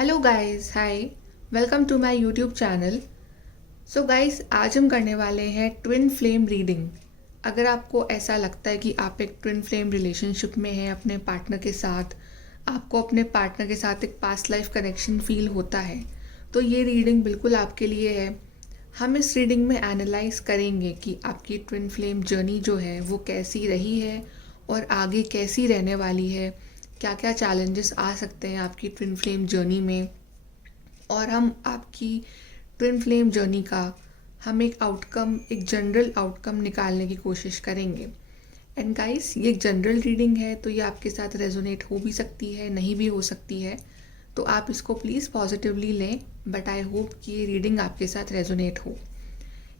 Hello guys, hi. Welcome to my YouTube channel. So guys, आज हम करने वाले हैं ट्विन फ्लेम रीडिंग। अगर आपको ऐसा लगता है कि आप एक ट्विन फ्लेम रिलेशनशिप में हैं अपने पार्टनर के साथ, आपको अपने पार्टनर के साथ एक पास्ट लाइफ कनेक्शन फील होता है, तो ये रीडिंग बिल्कुल आपके लिए है। हम इस रीडिंग में एनालाइज करेंगे कि आपकी ट्विन फ्लेम जर्नी जो है वो कैसी रही है और आगे कैसी रहने वाली है, क्या क्या चैलेंजेस आ सकते हैं आपकी ट्विन फ्लेम जर्नी में, और हम आपकी ट्विन फ्लेम जर्नी का हम एक जनरल आउटकम निकालने की कोशिश करेंगे। एंड गाइस, ये एक जनरल रीडिंग है, तो ये आपके साथ रेजोनेट हो भी सकती है, नहीं भी हो सकती है, तो आप इसको प्लीज़ पॉजिटिवली लें। बट आई होप कि ये रीडिंग आपके साथ रेजोनेट हो।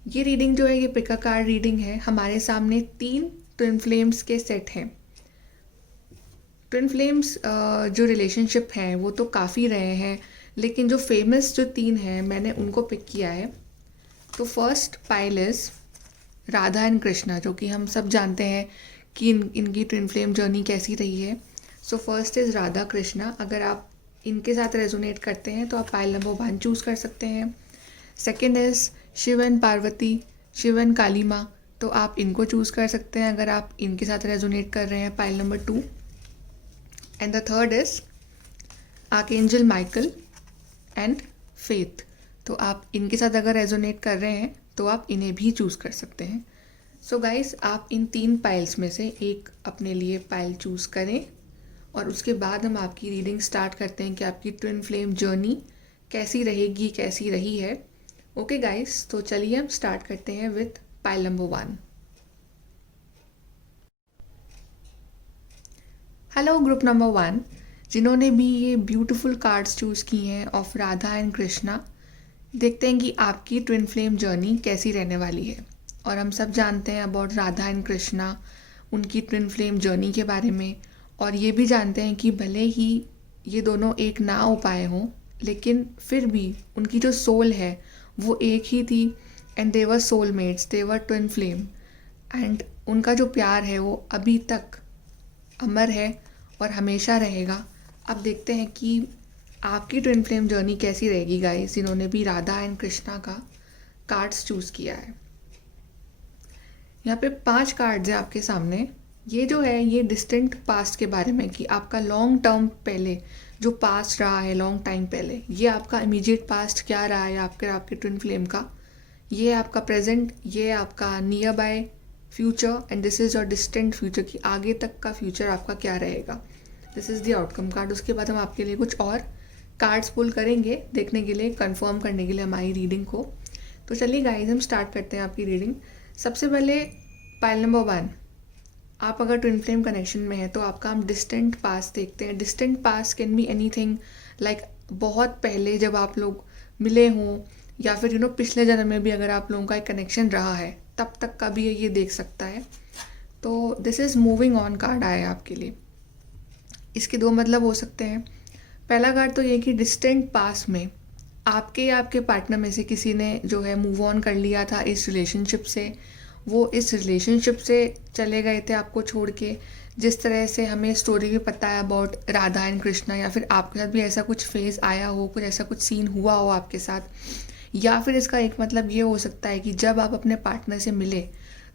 ये रीडिंग जो है, ये पिक अ कार्ड रीडिंग है। हमारे सामने 3 ट्विन फ्लेम्स के सेट हैं। ट्विन फ्लेम्स जो रिलेशनशिप हैं वो तो काफ़ी रहे हैं, लेकिन जो फेमस जो 3 हैं मैंने उनको पिक किया है। तो first pile is Radha and Krishna, जो कि हम सब जानते हैं कि इनकी ट्विन फ्लेम जर्नी कैसी रही है। So first is Radha Krishna. अगर आप इनके साथ रेजोनेट करते हैं तो आप पाइल नंबर 1 चूज़ कर सकते हैं। Second is Shiv and Parvati, Shiv and Kali माँ, तो आप इनको चूज़ कर सकते हैं अगर आप इनके साथ रेजोनेट कर रहे हैं, pile number 2। And the third is archangel Michael and faith, तो आप इनके साथ अगर रेजोनेट कर रहे हैं तो आप इन्हें भी चूज़ कर सकते हैं। सो गाइस, आप इन 3 पाइल्स में से एक अपने लिए पाइल चूज़ करें और उसके बाद हम आपकी रीडिंग स्टार्ट करते हैं कि आपकी ट्विन फ्लेम जर्नी कैसी रहेगी, कैसी रही है। ओके गाइस, तो चलिए हम स्टार्ट करते हैं with pile number 1। Hello group number 1, जिन्होंने भी ये ब्यूटीफुल कार्ड्स चूज़ की हैं ऑफ राधा एंड कृष्णा। देखते हैं कि आपकी ट्विन फ्लेम जर्नी कैसी रहने वाली है। और हम सब जानते हैं अबाउट राधा एंड कृष्णा, उनकी ट्विन फ्लेम जर्नी के बारे में। और ये भी जानते हैं कि भले ही ये दोनों एक ना हो पाए हों, लेकिन फिर भी उनकी जो सोल है वो एक ही थी। And they were soulmates, they were twin flame. And उनका जो प्यार है वो अभी तक अमर है और हमेशा रहेगा। अब देखते हैं कि आपकी ट्विन फ्लेम जर्नी कैसी रहेगी गाइस, जिन्होंने भी राधा एंड कृष्णा का कार्ड्स चूज़ किया है। यहाँ पे 5 कार्ड्स हैं आपके सामने। ये जो है ये डिस्टेंट पास्ट के बारे में, कि आपका लॉन्ग टर्म पहले जो पास्ट रहा है, लॉन्ग टाइम पहले, ये आपका इमीडिएट पास्ट क्या रहा है आपके ट्विन फ्लेम का, ये आपका प्रेजेंट, ये आपका near by future, and this is your distant future, कि आगे तक का फ्यूचर आपका क्या रहेगा। This is the outcome card. उसके बाद हम आपके लिए कुछ और कार्ड्स पुल करेंगे देखने के लिए, कंफर्म करने के लिए हमारी रीडिंग को। तो चलिए गाइस, हम स्टार्ट करते हैं आपकी रीडिंग। सबसे पहले पाइल नंबर 1, आप अगर ट्विन फ्लेम कनेक्शन में है तो आपका हम डिस्टेंट पास्ट देखते हैं। Distant past can be anything, like बहुत पहले जब आप लोग मिले हों, या फिर पिछले जन्म में भी अगर आप लोगों का एक कनेक्शन रहा है तब तक का भी ये देख सकता है। तो this is moving on card आया है आपके लिए। इसके 2 मतलब हो सकते हैं। पहला कार्ड तो ये कि डिस्टेंट पास्ट में आपके या आपके पार्टनर में से किसी ने जो है मूव ऑन कर लिया था इस रिलेशनशिप से। वो इस रिलेशनशिप से चले गए थे आपको छोड़ के। जिस तरह से हमें स्टोरी भी पता है अबाउट राधा एंड कृष्णा, या फिर आपके साथ भी ऐसा कुछ फेज आया हो, कुछ ऐसा कुछ सीन हुआ हो आपके साथ। या फिर इसका एक मतलब ये हो सकता है कि जब आप अपने पार्टनर से मिले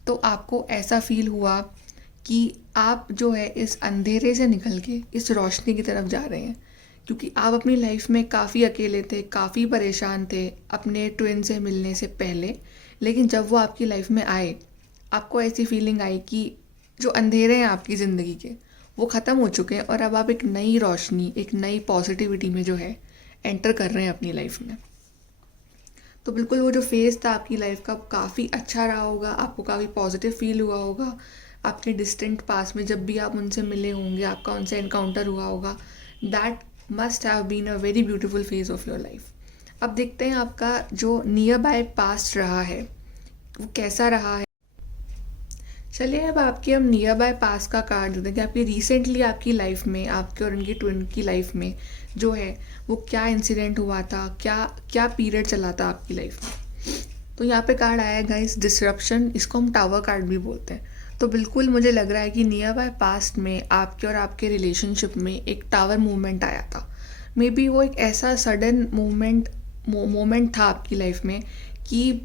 तो आपको ऐसा फील हुआ कि आप जो है इस अंधेरे से निकल के इस रोशनी की तरफ जा रहे हैं, क्योंकि आप अपनी लाइफ में काफ़ी अकेले थे, काफ़ी परेशान थे अपने ट्विन से मिलने से पहले। लेकिन जब वो आपकी लाइफ में आए, आपको ऐसी फीलिंग आई कि जो अंधेरे हैं आपकी ज़िंदगी के वो ख़त्म हो चुके हैं, और अब आप एक नई रोशनी, एक नई पॉजिटिविटी में जो है एंटर कर रहे हैं अपनी लाइफ में। तो बिल्कुल वो जो फेज़ था आपकी लाइफ का काफ़ी अच्छा रहा होगा, आपको काफ़ी पॉजिटिव फील हुआ होगा। आपके डिस्टेंट पास्ट में जब भी आप उनसे मिले होंगे, आपका उनसे एनकाउंटर हुआ होगा, that must have been a very beautiful phase of your life. अब देखते हैं आपका जो नियर बाय पास्ट रहा है वो कैसा रहा है। चलिए अब आपके हम नियर बाय पास्ट का कार्ड देते हैं कि आपकी रिसेंटली आपकी लाइफ में, आपके और उनकी ट्विन की लाइफ में जो है वो क्या इंसिडेंट हुआ था, क्या क्या पीरियड चला था आपकी लाइफ में। तो यहाँ पे कार्ड आया है गाइस डिसरप्शन, इसको हम टावर कार्ड भी बोलते हैं। तो बिल्कुल मुझे लग रहा है कि नियर बाय पास्ट में आपके और आपके रिलेशनशिप में एक टावर मूवमेंट आया था। मे बी वो एक ऐसा सडन मोमेंट था आपकी लाइफ में कि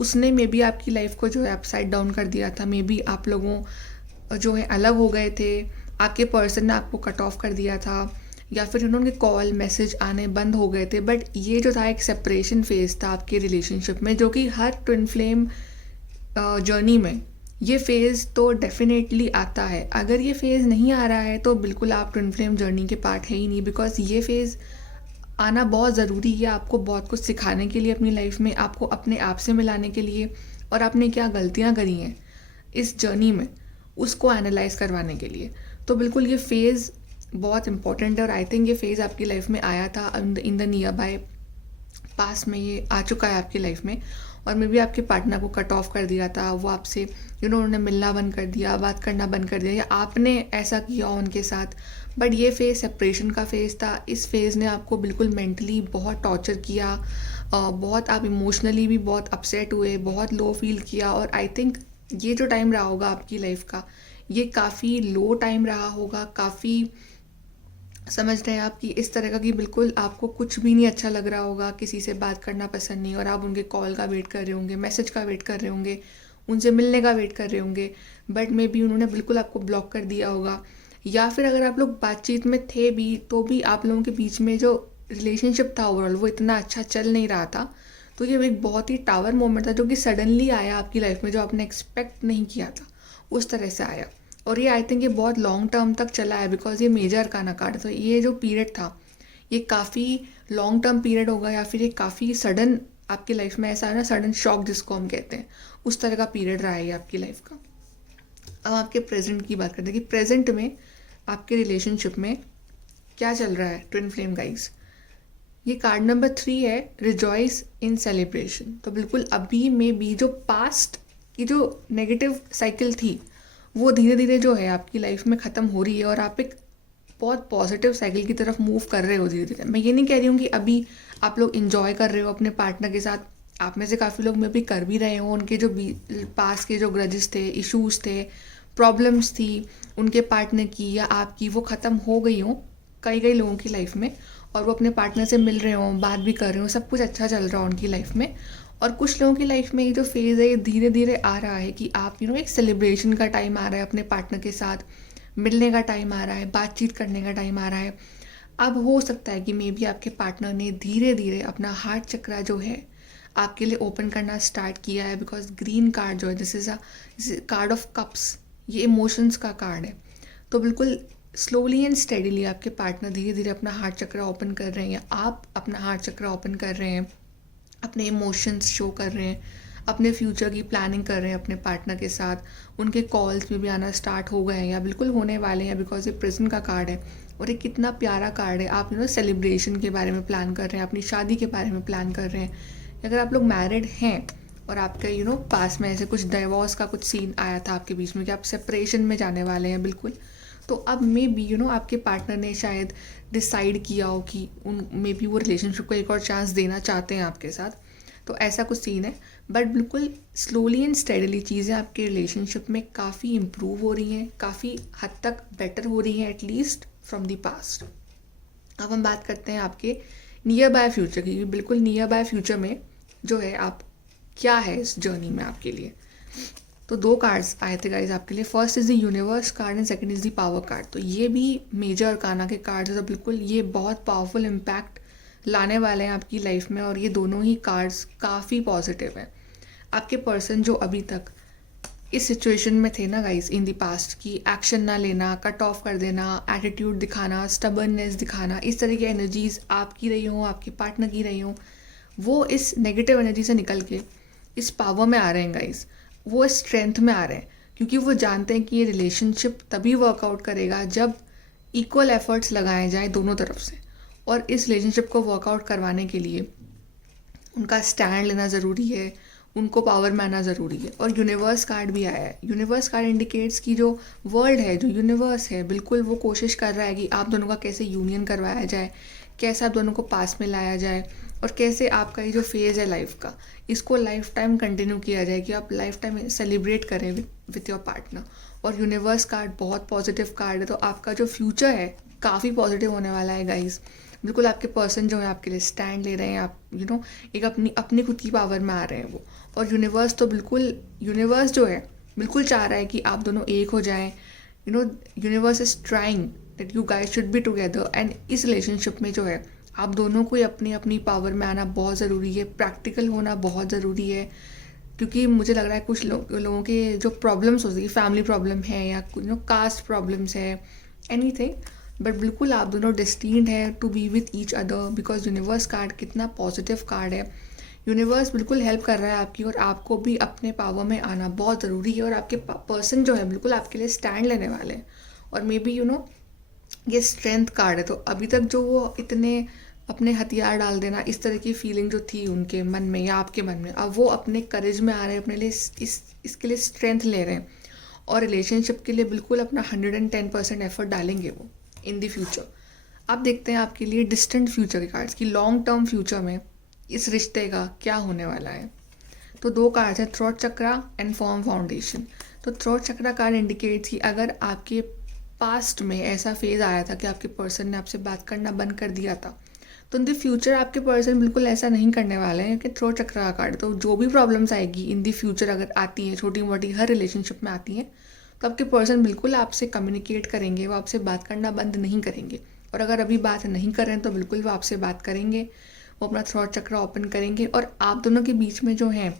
उसने मे बी आपकी लाइफ को जो है अपसाइड डाउन कर दिया था। मे बी आप लोगों जो है अलग हो गए थे, आपके पर्सन ने आपको कट ऑफ कर दिया था, या फिर उनके कॉल मैसेज आने बंद हो गए थे। बट ये जो था एक सेपरेशन फेज़ था आपके रिलेशनशिप में, जो कि हर ट्विन फ्लेम जर्नी में ये फ़ेज़ तो डेफिनेटली आता है। अगर ये फ़ेज़ नहीं आ रहा है तो बिल्कुल आप ट्विन फ्लेम जर्नी के पार्ट है ही नहीं, बिकॉज ये फ़ेज़ आना बहुत ज़रूरी है आपको बहुत कुछ सिखाने के लिए अपनी लाइफ में, आपको अपने आप से मिलाने के लिए, और आपने क्या गलतियाँ करी हैं इस जर्नी में उसको एनालाइज करवाने के लिए। तो बिल्कुल ये फ़ेज़ बहुत इंपॉर्टेंट है, और आई थिंक ये फ़ेज़ आपकी लाइफ में आया था इन द नियर बाय पास में, ये आ चुका है आपकी लाइफ में। और मे बी आपके पार्टनर को कट ऑफ कर दिया था, वो आपसे उन्होंने मिलना बंद कर दिया, बात करना बंद कर दिया, या आपने ऐसा किया उनके साथ। बट ये फेज़ सेपरेशन का फेज़ था। इस फेज़ ने आपको बिल्कुल मेंटली बहुत टॉर्चर किया, बहुत आप इमोशनली भी बहुत अपसेट हुए, बहुत लो फील किया। और आई थिंक ये जो टाइम रहा होगा आपकी लाइफ का, ये काफ़ी लो टाइम रहा होगा, काफ़ी समझ रहे हैं आप कि इस तरह का कि बिल्कुल आपको कुछ भी नहीं अच्छा लग रहा होगा, किसी से बात करना पसंद नहीं, और आप उनके कॉल का वेट कर रहे होंगे, मैसेज का वेट कर रहे होंगे, उनसे मिलने का वेट कर रहे होंगे, बट मे बी उन्होंने बिल्कुल आपको ब्लॉक कर दिया होगा। या फिर अगर आप लोग बातचीत में थे भी तो भी आप लोगों के बीच में जो रिलेशनशिप था ओवरऑल वो इतना अच्छा चल नहीं रहा था। तो ये एक बहुत ही टावर मोमेंट था जो कि सडनली आया आपकी लाइफ में, जो आपने एक्सपेक्ट नहीं किया था, उस तरह से आया। और ये आई थिंक ये बहुत लॉन्ग टर्म तक चला है, बिकॉज ये मेजर अरकाना कार्ड था। ये जो पीरियड था ये काफ़ी लॉन्ग टर्म पीरियड होगा, या फिर ये काफ़ी सडन आपकी लाइफ में ऐसा है ना, सडन शॉक जिसको हम कहते हैं, उस तरह का पीरियड रहा है ये आपकी लाइफ का। अब आपके प्रेजेंट की बात करते हैं कि प्रेजेंट में आपके रिलेशनशिप में क्या चल रहा है ट्विन फ्लेम गाइस। ये कार्ड नंबर 3 है, रिजॉइस इन सेलिब्रेशन। तो बिल्कुल अभी में भी जो पास्ट की जो नेगेटिव साइकिल थी वो धीरे धीरे जो है आपकी लाइफ में ख़त्म हो रही है, और आप एक बहुत पॉजिटिव साइकिल की तरफ मूव कर रहे हो धीरे धीरे। मैं ये नहीं कह रही हूँ कि अभी आप लोग इंजॉय कर रहे हो अपने पार्टनर के साथ, आप में से काफ़ी लोग में भी कर भी रहे हो। उनके जो पास के जो ग्रजेस थे, इश्यूज थे, प्रॉब्लम्स थी उनके पार्टनर की या आपकी, वो ख़त्म हो गई हो कई कई लोगों की लाइफ में, और वो अपने पार्टनर से मिल रहे हों, बात भी कर रहे हो, सब कुछ अच्छा चल रहा हो उनकी लाइफ में। और कुछ लोगों की लाइफ में ये जो फेज़ है ये धीरे धीरे आ रहा है कि आप एक सेलिब्रेशन का टाइम आ रहा है, अपने पार्टनर के साथ मिलने का टाइम आ रहा है, बातचीत करने का टाइम आ रहा है। अब हो सकता है कि मे बी आपके पार्टनर ने धीरे धीरे अपना हार्ट चक्रा जो है आपके लिए ओपन करना स्टार्ट किया है, बिकॉज ग्रीन कार्ड जो है this is a card of cups, ये इमोशंस का कार्ड है। तो बिल्कुल स्लोली एंड स्टेडीली आपके पार्टनर धीरे धीरे अपना हार्ट चक्र ओपन कर रहे हैं, या आप अपना हार्ट चक्र ओपन कर रहे हैं, अपने इमोशंस शो कर रहे हैं, अपने फ्यूचर की प्लानिंग कर रहे हैं अपने पार्टनर के साथ। उनके कॉल्स में भी आना स्टार्ट हो गए हैं या बिल्कुल होने वाले हैं, बिकॉज ये प्रेजेंट का कार्ड है। और एक कितना प्यारा कार्ड है। आप सेलिब्रेशन के बारे में प्लान कर रहे हैं, अपनी शादी के बारे में प्लान कर रहे हैं। अगर आप लोग मैरिड हैं और आपका पास में ऐसे कुछ डिवोर्स का कुछ सीन आया था आपके बीच में कि आप सेपरेशन में जाने वाले हैं बिल्कुल, तो अब मे बी आपके पार्टनर ने शायद डिसाइड किया हो कि मे बी वो रिलेशनशिप को एक और चांस देना चाहते हैं आपके साथ। तो ऐसा कुछ सीन है, बट बिल्कुल स्लोली एंड स्टेडली चीज़ें आपके रिलेशनशिप में काफ़ी इम्प्रूव हो रही हैं, काफ़ी हद तक बेटर हो रही हैं, एटलीस्ट फ्रॉम द पास्ट। अब हम बात करते हैं आपके नियर बाय फ्यूचर की। बिल्कुल नियर बाय फ्यूचर में जो है आप क्या है इस जर्नी में आपके लिए। तो 2 कार्ड्स आए थे गाइज आपके लिए। First is the universe card and second is the power card. तो ये भी मेजर अरकाना के कार्ड्स हैं, तो बिल्कुल ये बहुत पावरफुल इम्पैक्ट लाने वाले हैं आपकी लाइफ में, और ये दोनों ही कार्ड्स काफ़ी पॉजिटिव हैं। आपके पर्सन जो अभी तक इस सिचुएशन में थे ना गाइज इन द पास्ट, की एक्शन ना लेना, कट ऑफ कर देना, एटीट्यूड दिखाना, स्टबर्ननेस दिखाना, इस तरह की एनर्जीज आपकी रही हों, आपके पार्टनर की रही हों, वो इस नेगेटिव एनर्जी से निकल के इस पावर में आ रहे हैं गाइज, वो इस स्ट्रेंथ में आ रहे हैं, क्योंकि वो जानते हैं कि ये रिलेशनशिप तभी वर्कआउट करेगा जब इक्वल एफर्ट्स लगाए जाए दोनों तरफ से। और इस रिलेशनशिप को वर्कआउट करवाने के लिए उनका स्टैंड लेना ज़रूरी है, उनको पावर में आना ज़रूरी है। और यूनिवर्स कार्ड भी आया है। यूनिवर्स कार्ड इंडिकेट्स की जो वर्ल्ड है, जो यूनिवर्स है, बिल्कुल वो कोशिश कर रहा है कि आप दोनों का कैसे यूनियन करवाया जाए, कैसे आप दोनों को पास में लाया जाए, और कैसे आपका ये जो फेज़ है लाइफ का, इसको लाइफ टाइम कंटिन्यू किया जाए, कि आप लाइफ टाइम सेलिब्रेट करें विथ योर पार्टनर। और यूनिवर्स कार्ड बहुत पॉजिटिव कार्ड है, तो आपका जो फ्यूचर है काफ़ी पॉजिटिव होने वाला है गाइस। बिल्कुल आपके पर्सन जो है आपके लिए स्टैंड ले रहे हैं, आप एक अपनी अपनी खुद की पावर में आ रहे हैं वो। और यूनिवर्स तो बिल्कुल, यूनिवर्स जो है बिल्कुल चाह रहा है कि आप दोनों एक हो जाएं। Universe is trying that you guys should be together. And इस रिलेशनशिप में जो है आप दोनों को ही अपनी अपनी पावर में आना बहुत ज़रूरी है, प्रैक्टिकल होना बहुत ज़रूरी है। क्योंकि मुझे लग रहा है कुछ लोगों के जो प्रॉब्लम्स होती है, फैमिली प्रॉब्लम है या कास्ट प्रॉब्लम्स है, एनीथिंग, बट बिल्कुल आप दोनों डेस्टिन्ड है to be with each other. Because universe card कितना पॉजिटिव कार्ड है। यूनिवर्स बिल्कुल हेल्प कर रहा है आपकी, और आपको भी अपने पावर में आना बहुत ज़रूरी है। और आपके पर्सन जो है बिल्कुल आपके लिए स्टैंड लेने वाले हैं। और मे बी ये स्ट्रेंथ कार्ड है, तो अभी तक जो वो इतने अपने हथियार डाल देना, इस तरह की फीलिंग जो थी उनके मन में या आपके मन में, अब वो अपने करेज में आ रहे हैं, अपने लिए इसके लिए स्ट्रेंथ ले रहे हैं। और रिलेशनशिप के लिए बिल्कुल अपना 110% एफर्ट डालेंगे वो इन दी फ्यूचर। आप देखते हैं आपके लिए डिस्टेंट फ्यूचर के कार्ड्स की लॉन्ग टर्म फ्यूचर में इस रिश्ते का क्या होने वाला है। तो 2 कार्ड्स हैं, throat chakra and form foundation. तो थ्रोट चक्रा कार्ड इंडिकेट्स कि अगर आपके पास्ट में ऐसा फेज आया था कि आपके पर्सन ने आपसे बात करना बंद कर दिया था, तो इन द फ्यूचर आपके पर्सन बिल्कुल ऐसा नहीं करने वाले हैं। क्योंकि थ्रोट चक्र का कार्ड, तो जो भी प्रॉब्लम्स आएगी इन द फ्यूचर अगर आती हैं, छोटी मोटी हर रिलेशनशिप में आती हैं, तो आपके पर्सन बिल्कुल आपसे कम्युनिकेट करेंगे, वो आपसे बात करना बंद नहीं करेंगे। और अगर अभी बात नहीं करें तो बिल्कुल वो आपसे बात करेंगे, वो अपना थ्रोट चक्र ओपन करेंगे, और आप दोनों के बीच में जो है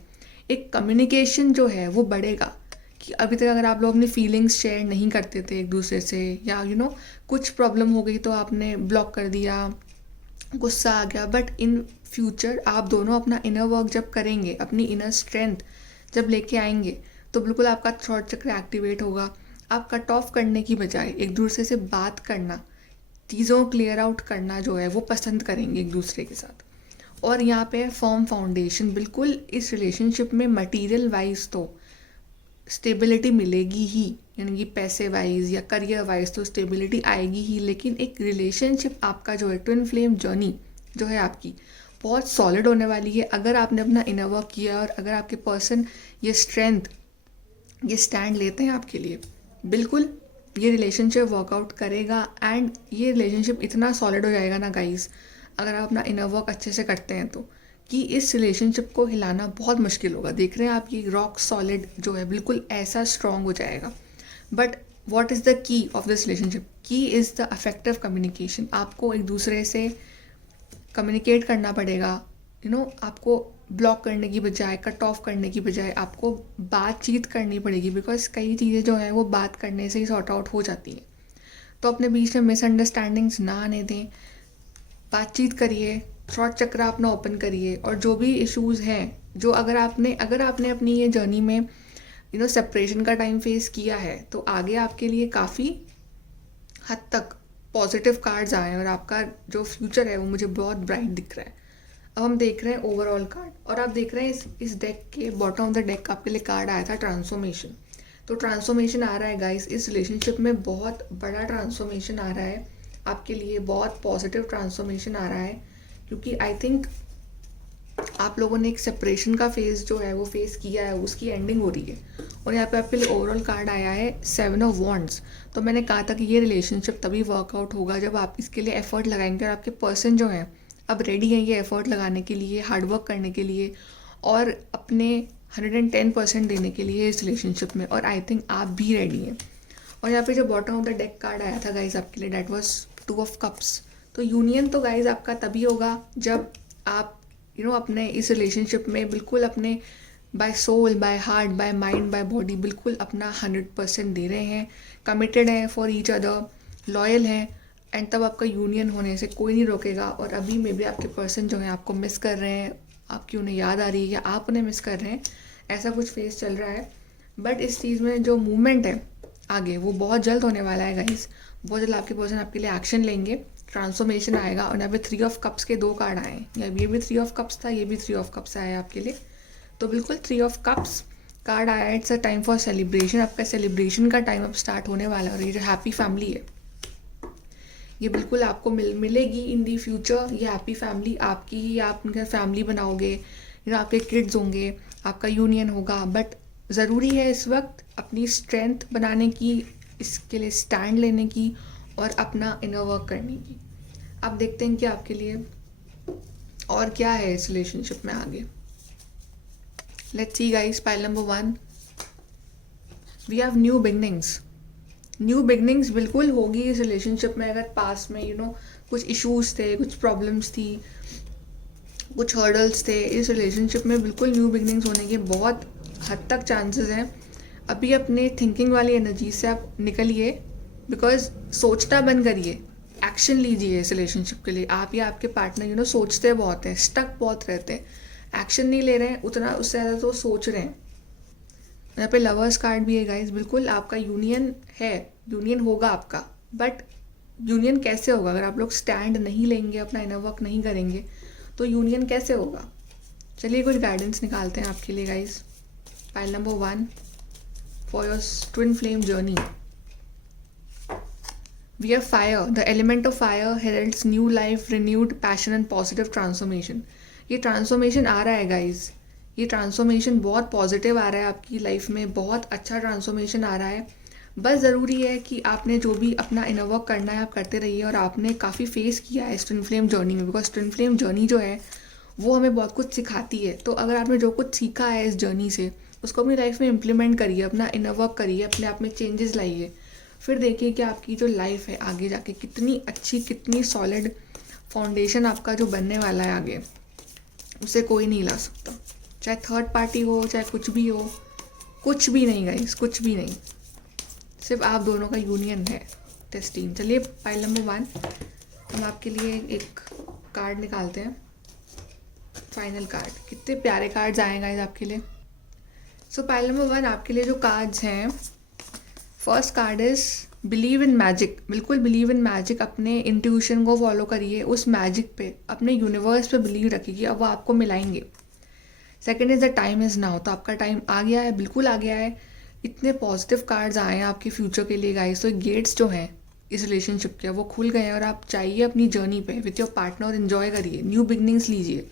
एक कम्युनिकेशन जो है वो बढ़ेगा। कि अभी तक अगर आप लोग अपनी फीलिंग्स शेयर नहीं करते थे एक दूसरे से, या कुछ प्रॉब्लम हो गई तो आपने ब्लॉक कर दिया, गुस्सा आ गया, बट इन फ्यूचर आप दोनों अपना इनर वर्क जब करेंगे, अपनी इनर स्ट्रेंथ जब लेके आएंगे, तो बिल्कुल आपका थ्रॉट चक्र एक्टिवेट होगा। आप कट ऑफ करने की बजाय एक दूसरे से बात करना, चीज़ों को क्लियर आउट करना जो है वो पसंद करेंगे एक दूसरे के साथ। और यहाँ पे फर्म फाउंडेशन, बिल्कुल इस रिलेशनशिप में मटेरियल वाइज तो स्टेबिलिटी मिलेगी ही, यानी कि पैसे वाइज या करियर वाइज तो स्टेबिलिटी आएगी ही, लेकिन एक रिलेशनशिप आपका जो है ट्विन फ्लेम जर्नी जो है आपकी बहुत सॉलिड होने वाली है। अगर आपने अपना इनर वर्क किया और अगर आपके पर्सन ये स्ट्रेंथ, ये स्टैंड लेते हैं आपके लिए, बिल्कुल ये रिलेशनशिप वर्कआउट करेगा। एंड ये रिलेशनशिप इतना सॉलिड हो जाएगा ना गाइस, अगर आप अपना इनर वर्क अच्छे से करते हैं तो, कि इस रिलेशनशिप को हिलाना बहुत मुश्किल होगा। देख रहे हैं आप, ये रॉक सॉलिड जो है बिल्कुल ऐसा स्ट्रॉन्ग हो जाएगा। But what is the key of this relationship? की इज़ द अफेक्टिव कम्युनिकेशन। आपको एक दूसरे से कम्युनिकेट करना पड़ेगा। आपको ब्लॉक करने की बजाय, कट ऑफ करने की बजाय आपको बातचीत करनी पड़ेगी। बिकॉज कई चीज़ें जो हैं वो बात करने से ही सॉर्ट आउट हो जाती हैं। तो अपने बीच में मिसअंडरस्टैंडिंग्स ना आने दें, बातचीत करिए, थ्रॉट चक्र अपना ओपन करिए। और जो भी इश्यूज़ हैं, जो अगर आपने अपनी ये जर्नी में सेपरेशन का टाइम फेस किया है, तो आगे आपके लिए काफ़ी हद तक पॉजिटिव कार्ड्स आए हैं और आपका जो फ्यूचर है वो मुझे बहुत ब्राइट दिख रहा है। अब हम देख रहे हैं ओवरऑल कार्ड, और आप देख रहे हैं इस डेक के बॉटम ऑफ द डेक आपके लिए कार्ड आया था ट्रांसफॉर्मेशन। तो ट्रांसफॉर्मेशन आ रहा है गाइस, इस रिलेशनशिप में बहुत बड़ा ट्रांसफॉर्मेशन आ रहा है आपके लिए, बहुत पॉजिटिव ट्रांसफॉर्मेशन आ रहा है। क्योंकि आई थिंक आप लोगों ने एक सेपरेशन का फेज जो है वो फेस किया है, उसकी एंडिंग हो रही है। और यहाँ पे आपके लिए ओवरऑल कार्ड आया है 7 ऑफ वॉन्ड्स। तो मैंने कहा था कि ये रिलेशनशिप तभी वर्कआउट होगा जब आप इसके लिए एफर्ट लगाएंगे, और आपके पर्सन जो है अब रेडी है ये एफर्ट लगाने के लिए, हार्डवर्क करने के लिए, और अपने 110% देने के लिए इस रिलेशनशिप में। और आई थिंक आप भी रेडी हैं। और यहाँ पे जो bottom of the deck card आया था गाइज आपके लिए, डैट वाज 2 ऑफ कप्स। तो यूनियन तो गाइज आपका तभी होगा जब आप अपने इस रिलेशनशिप में बिल्कुल अपने by soul, by heart, by mind, by body बिल्कुल अपना 100% दे रहे हैं, कमिटेड हैं फॉर ईच अदर, लॉयल हैं। एंड तब आपका यूनियन होने से कोई नहीं रोकेगा। और अभी में भी आपके पर्सन जो है आपको मिस कर रहे हैं, आपकी उन्हें याद आ रही है या आप उन्हें मिस कर रहे हैं, ऐसा कुछ फेस चल रहा है। बट इस चीज़ में जो मूवमेंट है आगे वो बहुत जल्द होने वाला है गाइस। बहुत जल्द आपके पर्सन आपके लिए एक्शन लेंगे, ट्रांसफॉर्मेशन आएगा। और यहाँ पे 3 ऑफ कप्स के 2 कार्ड आए हैं, या ये भी 3 ऑफ कप्स था, ये भी 3 ऑफ कप्स आया है आपके लिए। तो बिल्कुल 3 ऑफ कप्स कार्ड आया है। It's a time for celebration. आपका सेलिब्रेशन का टाइम अब स्टार्ट होने वाला है। और ये जो हैप्पी फैमिली है ये बिल्कुल आपको मिलेगी इन दी फ्यूचर। ये हैप्पी फैमिली आपकी ही, आप उनका फैमिली बनाओगे, आपके किड्स होंगे, आपका यूनियन होगा। बट ज़रूरी है इस वक्त अपनी स्ट्रेंथ बनाने की, इसके लिए स्टैंड लेने की और अपना इनर वर्क करने की। अब देखते हैं कि आपके लिए और क्या है इस रिलेशनशिप में आगे। Let's see guys, pile number 1, we have new beginnings. New beginnings बिल्कुल होगी इस रिलेशनशिप में। अगर पास में कुछ इश्यूज थे, कुछ प्रॉब्लम्स थी, कुछ हर्डल्स थे, इस रिलेशनशिप में बिल्कुल न्यू बिगनिंग्स होने के बहुत हद तक चांसेस हैं। अभी अपने थिंकिंग वाली एनर्जी से आप निकलिए, बिकॉज सोचना बंद करिए, एक्शन लीजिए इस रिलेशनशिप के लिए। आप या आपके पार्टनर सोचते बहुत हैं, स्टक बहुत रहते हैं, एक्शन नहीं ले रहे हैं उतना, उससे ज़्यादा तो सोच रहे हैं। यहाँ पे लवर्स कार्ड भी है गाइस। बिल्कुल आपका यूनियन है, यूनियन होगा आपका, बट यूनियन कैसे होगा अगर आप लोग स्टैंड नहीं लेंगे, अपना इनर वर्क नहीं करेंगे, तो यूनियन कैसे होगा। चलिए कुछ गाइडेंस निकालते हैं आपके लिए guys. Pile number 1 for your twin flame journey, we have fire. The element of fire heralds new life, renewed passion and positive transformation. ये ट्रांसफॉर्मेशन आ रहा है गाइस, ये ट्रांसफॉर्मेशन बहुत पॉजिटिव आ रहा है आपकी लाइफ में, बहुत अच्छा ट्रांसफॉर्मेशन आ रहा है। बस ज़रूरी है कि आपने जो भी अपना इनर वर्क करना है आप करते रहिए। और आपने काफ़ी फेस किया है इस ट्विन फ्लेम जर्नी में, बिकॉज ट्विन फ्लेम जर्नी जो है वो हमें बहुत कुछ सिखाती है। तो अगर आपने जो कुछ सीखा है इस जर्नी से, उसको अपनी लाइफ में इम्प्लीमेंट करिए, अपना इनर वर्क करिए, अपने आप में चेंजेस लाइए। फिर देखिए कि आपकी जो लाइफ है आगे जाके कितनी अच्छी, कितनी सॉलिड फाउंडेशन आपका जो बनने वाला है आगे, उसे कोई नहीं ला सकता। चाहे थर्ड पार्टी हो, चाहे कुछ भी हो, कुछ भी नहीं गाइस, कुछ भी नहीं, सिर्फ आप दोनों का यूनियन है, टेस्टीन। चलिए पाइल नंबर 1 हम आपके लिए एक कार्ड निकालते हैं, फाइनल कार्ड। कितने प्यारे कार्ड्स आए गाइस आपके लिए। सो पाइल नंबर 1 आपके लिए जो कार्ड्स हैं, first card is believe in magic. बिल्कुल बिलीव इन मैजिक, अपने इंट्यूशन को फॉलो करिए, उस मैजिक पे, अपने यूनिवर्स पे बिलीव रखिए, अब वो आपको मिलाएंगे। Second is the time is now. तो आपका टाइम आ गया है, बिल्कुल आ गया है। इतने पॉजिटिव कार्ड्स आए हैं आपके फ्यूचर के लिए गाइस। तो गेट्स जो हैं इस रिलेशनशिप के वो खुल गए हैं और आप चाहिए अपनी जर्नी पे विथ योर पार्टनर और इन्जॉय करिए, न्यू बिगनिंग्स लीजिए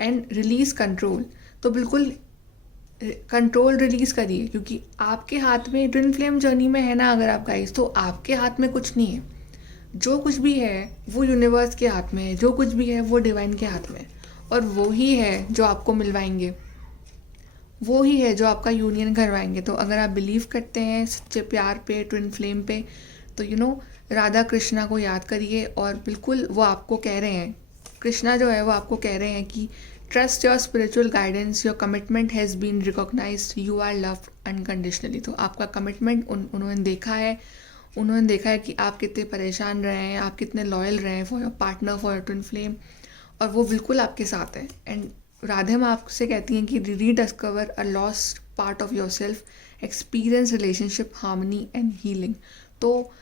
एंड रिलीज कंट्रोल। तो बिल्कुल कंट्रोल रिलीज करिए, क्योंकि आपके हाथ में ट्विन फ्लेम जर्नी में है ना अगर आप गाइस, तो आपके हाथ में कुछ नहीं है। जो कुछ भी है वो यूनिवर्स के हाथ में है, जो कुछ भी है वो डिवाइन के हाथ में है, और वो ही है जो आपको मिलवाएंगे, वो ही है जो आपका यूनियन करवाएंगे। तो अगर आप बिलीव करते हैं सच्चे प्यार पे, ट्विन फ्लेम पे, तो राधा कृष्णा को याद करिए, और बिल्कुल वो आपको कह रहे हैं, कृष्णा जो है वो आपको कह रहे हैं कि trust your spiritual guidance, your commitment has been recognised, you are loved unconditionally. तो आपका कमिटमेंट उन्होंने देखा है, उन्होंने देखा है कि आप कितने परेशान रहे हैं, आप कितने लॉयल रहे हैं for your partner, for your twin flame, और वो बिल्कुल आपके साथ है। एंड राधे माँ आपसे कहती हैं कि rediscover a lost part of your self, experience relationship harmony and healing. तो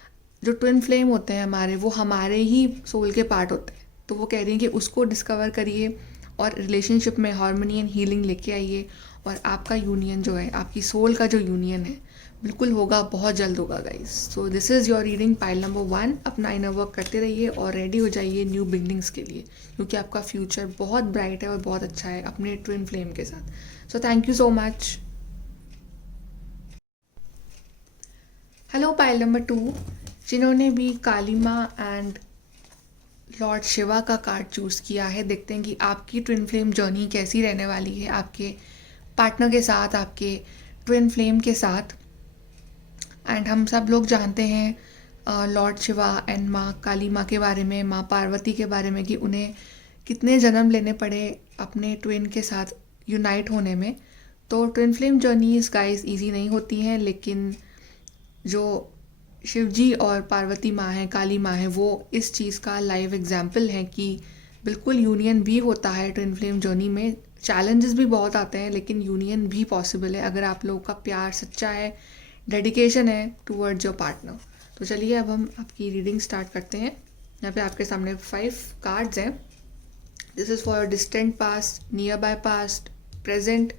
जो ट्विन फ्लेम होते हैं हमारे, वो हमारे ही सोल के पार्ट होते हैं। तो वो कह रही हैं कि उसको डिस्कवर करिए और रिलेशनशिप में हार्मनी एंड हीलिंग लेके आइए, और आपका यूनियन जो है, आपकी सोल का जो यूनियन है, बिल्कुल होगा, बहुत जल्द होगा guys. So this is your reading pile number 1। अपना इनर वर्क करते रहिए और रेडी हो जाइए न्यू बिगनिंग्स के लिए, क्योंकि आपका फ्यूचर बहुत ब्राइट है और बहुत अच्छा है अपने ट्विन फ्लेम के साथ। So thank you so much. Hello pile number 2, जिन्होंने भी काली माँ एंड लॉर्ड शिवा का कार्ड चूज़ किया है। देखते हैं कि आपकी ट्विन फ्लेम जर्नी कैसी रहने वाली है आपके पार्टनर के साथ, आपके ट्विन फ्लेम के साथ। एंड हम सब लोग जानते हैं लॉर्ड शिवा एंड माँ काली माँ के बारे में, माँ पार्वती के बारे में, कि उन्हें कितने जन्म लेने पड़े अपने ट्विन के साथ यूनाइट होने में। तो twin flame journeys guys easy नहीं होती हैं, लेकिन जो शिवजी और पार्वती माँ हैं, काली माँ हैं, वो इस चीज़ का लाइव एग्जाम्पल है कि बिल्कुल यूनियन भी होता है ट्विन फ्लेम जर्नी में। चैलेंजेस भी बहुत आते हैं, लेकिन यूनियन भी पॉसिबल है अगर आप लोगों का प्यार सच्चा है, डेडिकेशन है टूवर्ड्स योर पार्टनर। तो चलिए अब हम आपकी रीडिंग स्टार्ट करते हैं। यहाँ पे आपके सामने 5 कार्ड्स हैं। This is for distant past, near by past, present,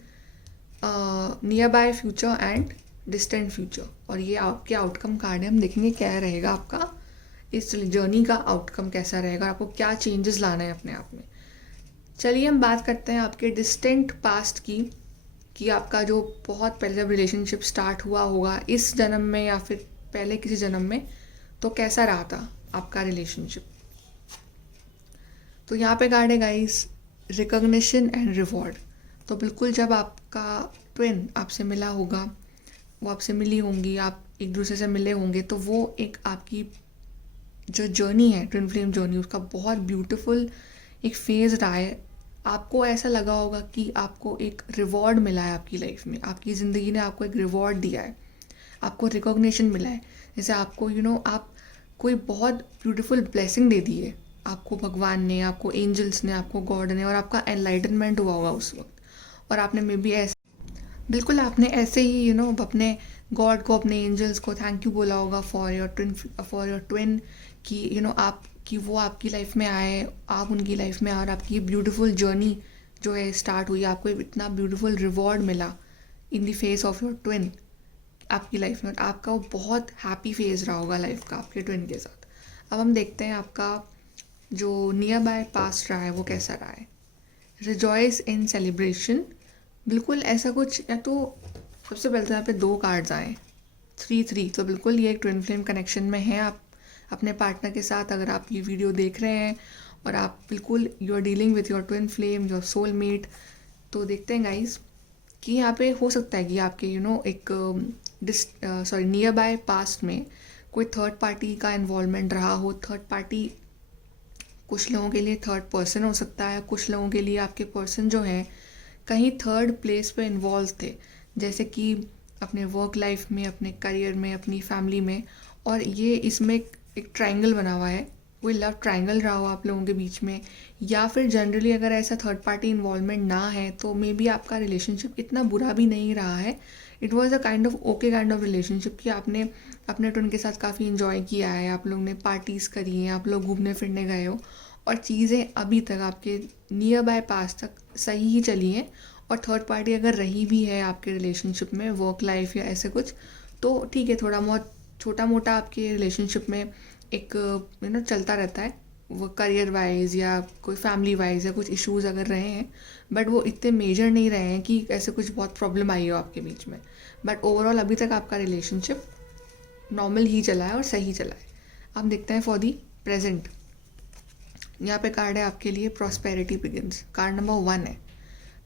near by future and distant future. और ये आपके आउटकम कार्ड है। हम देखेंगे क्या रहेगा आपका इस जर्नी का आउटकम, कैसा रहेगा, आपको क्या चेंजेस लाना है अपने आप में। चलिए हम बात करते हैं आपके डिस्टेंट पास्ट की, कि आपका जो बहुत पहले जब रिलेशनशिप स्टार्ट हुआ होगा इस जन्म में या फिर पहले किसी जन्म में, तो कैसा रहा था आपका रिलेशनशिप। तो यहाँ पे कार्ड है गाइस, रिकॉग्निशन एंड रिवॉर्ड। तो बिल्कुल जब आपका ट्विन आपसे मिला होगा, वो आपसे मिली होंगी, आप एक दूसरे से मिले होंगे, तो वो एक आपकी जो जर्नी है, ट्विन फ्लेम जर्नी, उसका बहुत ब्यूटीफुल एक फेज़ रहा है। आपको ऐसा लगा होगा कि आपको एक रिवॉर्ड मिला है आपकी लाइफ में, आपकी ज़िंदगी ने आपको एक रिवॉर्ड दिया है, आपको रिकॉग्निशन मिला है। जैसे आपको आप कोई बहुत ब्यूटीफुल ब्लेसिंग दे दी है आपको, भगवान ने, आपको एंजल्स ने, आपको गॉड ने, और आपका एनलाइटनमेंट हुआ होगा उस वक्त। और आपने मे बी ऐसे, बिल्कुल आपने ऐसे ही अपने गॉड को, अपने एंजल्स को थैंक यू बोला होगा फॉर योर ट्विन कि आप कि वो आपकी लाइफ में आए, आप उनकी लाइफ में आए, और आपकी ये ब्यूटीफुल जर्नी जो है स्टार्ट हुई, आपको इतना ब्यूटीफुल रिवॉर्ड मिला in the face of your twin आपकी लाइफ में, और आपका वो बहुत हैप्पी फेज रहा होगा लाइफ का आपके ट्विन के साथ। अब हम देखते हैं आपका जो नियर बाय पास्ट रहा है वो कैसा रहा है। रिजॉइस इन सेलिब्रेशन, बिल्कुल ऐसा कुछ, या तो सबसे पहले तो यहाँ पे 2 कार्ड्स आए, 3-3, तो बिल्कुल ये एक ट्विन फ्लेम कनेक्शन में है आप अपने पार्टनर के साथ। अगर आप ये वीडियो देख रहे हैं और आप बिल्कुल you are dealing with your twin flame, your soulmate, तो देखते हैं गाइस कि यहाँ पे हो सकता है कि आपके एक नियर बाय पास्ट में कोई थर्ड पार्टी का इन्वॉल्वमेंट रहा हो। थर्ड पार्टी कुछ लोगों के लिए थर्ड पर्सन हो सकता है, कुछ लोगों के लिए आपके पर्सन जो हैं कहीं थर्ड प्लेस पे इन्वॉल्व थे, जैसे कि अपने वर्क लाइफ में, अपने करियर में, अपनी फैमिली में। और ये इसमें एक ट्रायंगल बना हुआ है, कोई लव ट्रायंगल रहा हो आप लोगों के बीच में, या फिर जनरली अगर ऐसा थर्ड पार्टी इन्वॉल्वमेंट ना है तो मे बी आपका रिलेशनशिप इतना बुरा भी नहीं रहा है। It was a kind of okay kind of relationship कि आपने अपने ट्विन के साथ काफ़ी इन्जॉय किया है, आप लोगों ने पार्टीज़ करी हैं, आप लोग घूमने फिरने गए हो, और चीज़ें अभी तक आपके नियर बाय पास तक सही ही चली हैं। और थर्ड पार्टी अगर रही भी है आपके रिलेशनशिप में, वर्क लाइफ या ऐसे कुछ, तो ठीक है, थोड़ा बहुत छोटा मोटा आपके रिलेशनशिप में एक चलता रहता है, वो करियर वाइज या कोई फैमिली वाइज या कुछ इश्यूज़ अगर रहे हैं, बट वो इतने मेजर नहीं रहे हैं कि ऐसे कुछ बहुत प्रॉब्लम आई हो आपके बीच में। बट ओवरऑल अभी तक आपका रिलेशनशिप नॉर्मल ही चला है और सही चला है। अब देखते हैं फॉर दी प्रेजेंट। यहाँ पे कार्ड है आपके लिए प्रॉस्पेरिटी बिगिंस, कार्ड नंबर 1 है।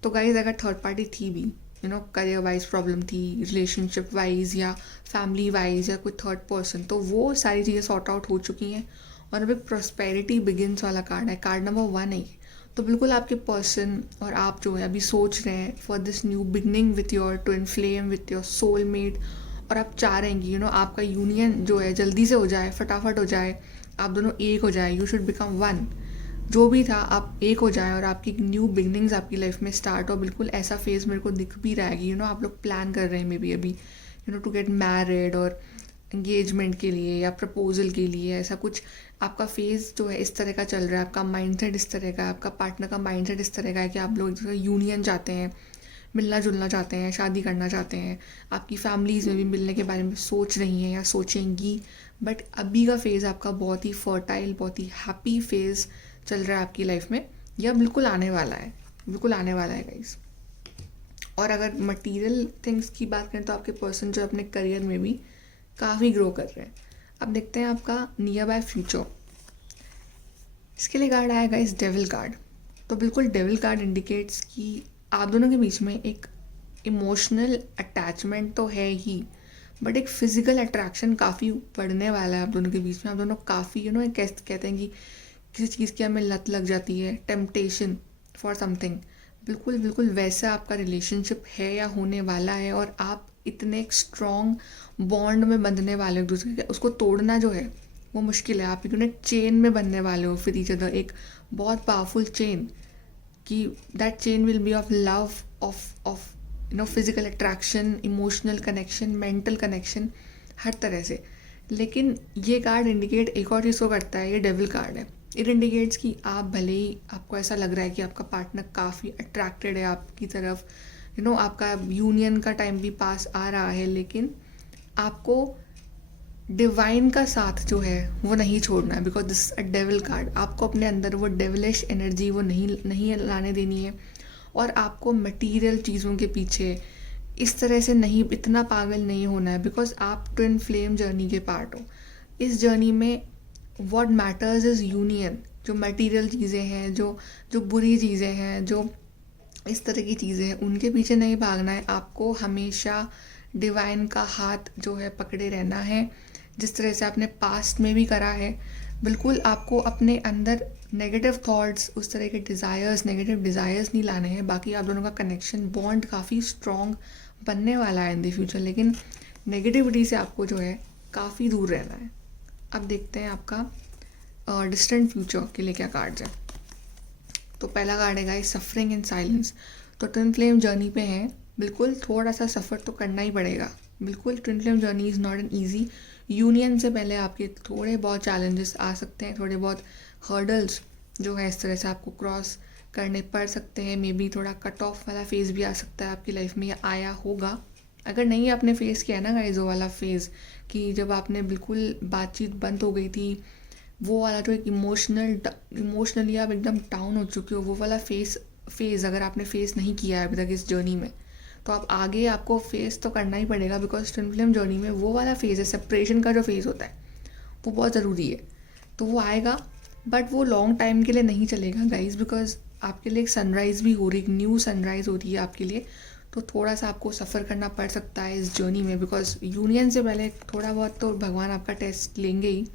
तो गाइज अगर थर्ड पार्टी थी भी, करियर वाइज प्रॉब्लम थी, रिलेशनशिप वाइज या फैमिली वाइज या कोई थर्ड पर्सन, तो वो सारी चीज़ें सॉर्ट आउट हो चुकी हैं। और अभी प्रॉस्पेरिटी बिगिंस वाला कार्ड है, कार्ड नंबर 1 है। तो बिल्कुल आपके पर्सन और आप जो है अभी सोच रहे हैं for this new beginning with your twin flame, with your soulmate, और आप चाह रहे हैं कि आपका यूनियन जो है जल्दी से हो जाए, फटाफट हो जाए, आप दोनों एक हो जाए, यू शुड बिकम वन। जो भी था आप एक हो जाए और आपकी न्यू बिगनिंग्स आपकी लाइफ में स्टार्ट हो। बिल्कुल ऐसा फेज़ मेरे को दिख भी रहा है कि आप लोग प्लान कर रहे हैं मे बी अभी टू गेट मैरिड और एंगेजमेंट के लिए या प्रपोजल के लिए, ऐसा कुछ आपका फेज़ जो है इस तरह का चल रहा है। आपका माइंडसेट इस तरह का है, आपका पार्टनर का माइंडसेट इस तरह का है कि आप लोग यूनियन चाहते हैं, मिलना जुलना चाहते हैं, शादी करना चाहते हैं। आपकी फैमिलीज़ में भी मिलने के बारे में सोच रही हैं या सोचेंगी। बट अभी का फेज़ आपका बहुत ही फर्टाइल, बहुत ही हैप्पी फेज़ चल रहा है आपकी लाइफ में, या बिल्कुल आने वाला है, बिल्कुल आने वाला है गाइस। और अगर मटेरियल थिंग्स की बात करें तो आपके पर्सन जो अपने करियर में भी काफ़ी ग्रो कर रहे हैं। अब देखते हैं आपका नियर बाय फ्यूचर। इसके लिए कार्ड आया गाइस डेविल कार्ड। तो बिल्कुल डेविल कार्ड इंडिकेट्स कि आप दोनों के बीच में एक इमोशनल अटैचमेंट तो है ही, बट एक फिजिकल अट्रैक्शन काफ़ी बढ़ने वाला है आप दोनों के बीच में। आप दोनों काफ़ी कहते हैं कि किसी चीज़ की हमें लत लग जाती है, टेम्पटेशन फॉर समथिंग, बिल्कुल बिल्कुल वैसा आपका रिलेशनशिप है या होने वाला है। और आप इतने एक स्ट्रॉन्ग बॉन्ड में बंधने वाले हो एक दूसरे के, उसको तोड़ना जो है वो मुश्किल है। आप एक चेन में बनने वाले हो फिर ईच अदर, एक बहुत पावरफुल चेन, कि that chain will be of love, of physical attraction, emotional connection, mental connection, हर तरह से। लेकिन ये कार्ड इंडिकेट एक और चीज़ को करता है, ये डेविल कार्ड है। इट इंडिकेट्स कि आप भले ही आपको ऐसा लग रहा है कि आपका पार्टनर काफ़ी अट्रैक्टेड है आपकी तरफ, आपका यूनियन का टाइम भी पास आ रहा है, लेकिन आपको डिवाइन का साथ जो है वो नहीं छोड़ना है, because this a devil card. आपको अपने अंदर वो डेविलिश एनर्जी वो नहीं लाने देनी है, और आपको मटीरियल चीज़ों के पीछे इस तरह से नहीं, इतना पागल नहीं होना है, बिकॉज आप ट्विन फ्लेम जर्नी के पार्ट हो। इस जर्नी में व्हाट मैटर्स इज़ यूनियन, जो मटेरियल चीज़ें हैं, जो जो बुरी चीज़ें हैं, जो इस तरह की चीज़ें हैं, उनके पीछे नहीं भागना है। आपको हमेशा डिवाइन का हाथ जो है पकड़े रहना है, जिस तरह से आपने पास्ट में भी करा है। बिल्कुल आपको अपने अंदर नेगेटिव थॉट्स, उस तरह के डिज़ायर्स, नेगेटिव डिज़ायर्स नहीं लाने हैं। बाकी आप दोनों का कनेक्शन, बॉन्ड काफ़ी स्ट्रॉन्ग बनने वाला है इन द फ्यूचर, लेकिन नेगेटिविटी से आपको जो है काफ़ी दूर रहना है। अब देखते हैं आपका डिस्टेंट फ्यूचर के लिए क्या कार्ड्स हैं। तो पहला कार्ड है गाइस, सफरिंग इन साइलेंस। तो ट्विन फ्लेम जर्नी पे हैं, बिल्कुल थोड़ा सा सफ़र तो करना ही पड़ेगा। बिल्कुल twin flame journey is not an easy union. से पहले आपके थोड़े बहुत चैलेंजेस आ सकते हैं, थोड़े बहुत हर्डल्स जो है इस तरह से आपको क्रॉस करने पड़ सकते हैं। मे बी थोड़ा कट ऑफ वाला फेज़ भी आ सकता है आपकी लाइफ में, या आया होगा। अगर नहीं आपने फेस किया ना गाइस वो वाला फेज़, कि जब आपने बिल्कुल बातचीत बंद हो गई थी, वो वाला जो एक इमोशनली आप एकदम डाउन हो चुके हो, वो वाला फेज़ अगर आपने फेस नहीं किया है अभी तक इस जर्नी में, तो आप आगे आपको फेस तो करना ही पड़ेगा। बिकॉज ट्विन फ्लेम जर्नी में वो वाला फेज़ है, सेपरेशन का जो फेज़ होता है, वो बहुत ज़रूरी है। तो वो आएगा, बट वो लॉन्ग टाइम के लिए नहीं चलेगा गाइज, बिकॉज आपके लिए एक सनराइज़ भी हो रही, एक न्यू सनराइज़ हो रही है आपके लिए। तो थोड़ा सा आपको सफ़र करना पड़ सकता है इस जर्नी में, बिकॉज यूनियन से पहले थोड़ा बहुत तो भगवान आपका टेस्ट लेंगे ही।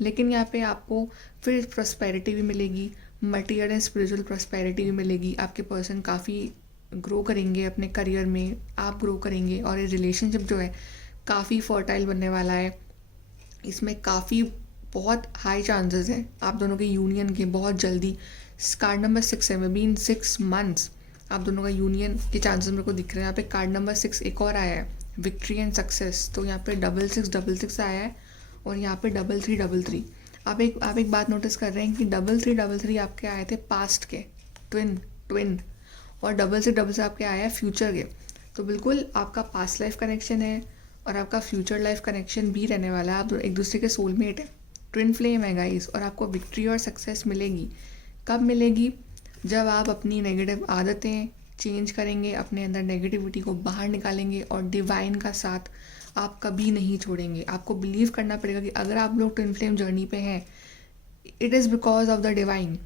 लेकिन यहाँ पे आपको फिर प्रॉस्पेरिटी भी मिलेगी, मटीरियल एंड स्पिरिचुअल प्रॉस्पेरिटी भी मिलेगी। आपके पर्सन काफ़ी ग्रो करेंगे अपने करियर में, आप ग्रो करेंगे, और ये रिलेशनशिप जो है काफ़ी फर्टाइल बनने वाला है। इसमें काफ़ी बहुत हाई चांसेस हैं आप दोनों के यूनियन के बहुत जल्दी। कार्ड नंबर 6 है, मे बी इन 6 मंथ्स आप दोनों का यूनियन के चांसेस मेरे को दिख रहे हैं। यहाँ पे कार्ड नंबर 6 एक और आया है, विक्ट्री एंड सक्सेस। तो यहाँ पे 6666 आया है, और यहाँ पे 3333। आप एक बात नोटिस कर रहे हैं कि 3333 आपके आए थे पास्ट के ट्विन, और 6666 आपके आया है फ्यूचर के। तो बिल्कुल आपका पास्ट लाइफ कनेक्शन है और आपका फ्यूचर लाइफ कनेक्शन भी रहने वाला है। आप एक दूसरे के सोलमेट है, ट्विन फ्लेम है गाइस, और आपको विक्ट्री और सक्सेस मिलेगी। कब मिलेगी? जब आप अपनी नेगेटिव आदतें चेंज करेंगे, अपने अंदर नेगेटिविटी को बाहर निकालेंगे, और डिवाइन का साथ आप कभी नहीं छोड़ेंगे। आपको बिलीव करना पड़ेगा कि अगर आप लोग ट्विन फ्लेम जर्नी पे हैं, it is because of the divine,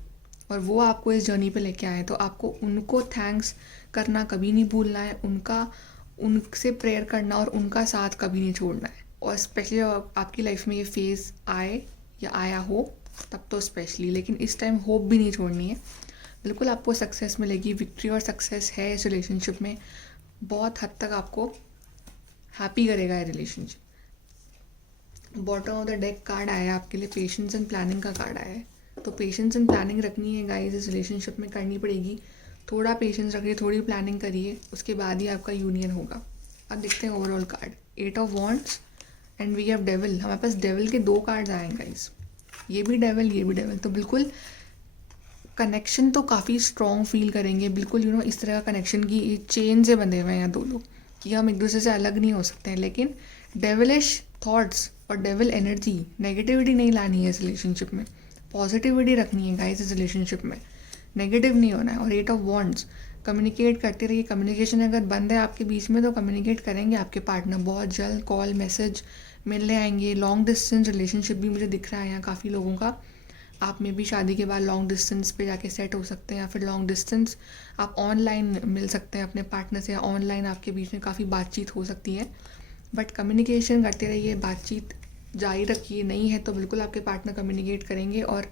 और वो आपको इस जर्नी पे लेके आए। तो आपको उनको थैंक्स करना कभी नहीं भूलना है, उनसे प्रेयर करना और उनका साथ कभी नहीं छोड़ना है। और स्पेशली आपकी लाइफ में ये फेज़ आए या आया हो तब तो स्पेशली, लेकिन इस टाइम होप भी नहीं छोड़नी है। बिल्कुल आपको सक्सेस मिलेगी, विक्ट्री और सक्सेस है इस रिलेशनशिप में। बहुत हद तक आपको हैप्पी करेगा ये relationship. Bottom of the deck card आया आपके लिए, पेशेंस एंड प्लानिंग का कार्ड आया है। तो पेशेंस एंड प्लानिंग रखनी है गाइस, इस रिलेशनशिप में करनी पड़ेगी। थोड़ा पेशेंस रखिए, थोड़ी प्लानिंग करिए, उसके बाद ही आपका यूनियन होगा। अब देखते हैं overall card, 8 of wands and we have devil. हमारे पास डेविल के 2 कार्ड्स आए हैं गाइस, ये भी डेविल, ये भी डेविल। तो बिल्कुल कनेक्शन तो काफ़ी स्ट्रॉन्ग फील करेंगे। बिल्कुल इस तरह का कनेक्शन की चेन से बंधे हुए हैं यहाँ 2 लोग, कि हम एक दूसरे से अलग नहीं हो सकते हैं। लेकिन डेविलिश थॉट्स और डेविल एनर्जी, नेगेटिविटी नहीं लानी है इस रिलेशनशिप में, पॉजिटिविटी रखनी है गाइस इस रिलेशनशिप में, नेगेटिव नहीं होना है। और 8 ऑफ वॉन्ड्स, कम्युनिकेट करते रहिए। कम्युनिकेशन अगर बंद है आपके बीच में तो कम्युनिकेट करेंगे आपके पार्टनर बहुत जल्द, कॉल मैसेज मिलने आएंगे। लॉन्ग डिस्टेंस रिलेशनशिप भी मुझे दिख रहा है यहाँ काफ़ी लोगों का। आप में भी शादी के बाद लॉन्ग डिस्टेंस पे जाके सेट हो सकते हैं, या फिर लॉन्ग डिस्टेंस आप ऑनलाइन मिल सकते हैं अपने पार्टनर से, या ऑनलाइन आपके बीच में काफ़ी बातचीत हो सकती है। बट कम्युनिकेशन करते रहिए, बातचीत जारी रखिए। नहीं है तो बिल्कुल आपके पार्टनर कम्युनिकेट करेंगे। और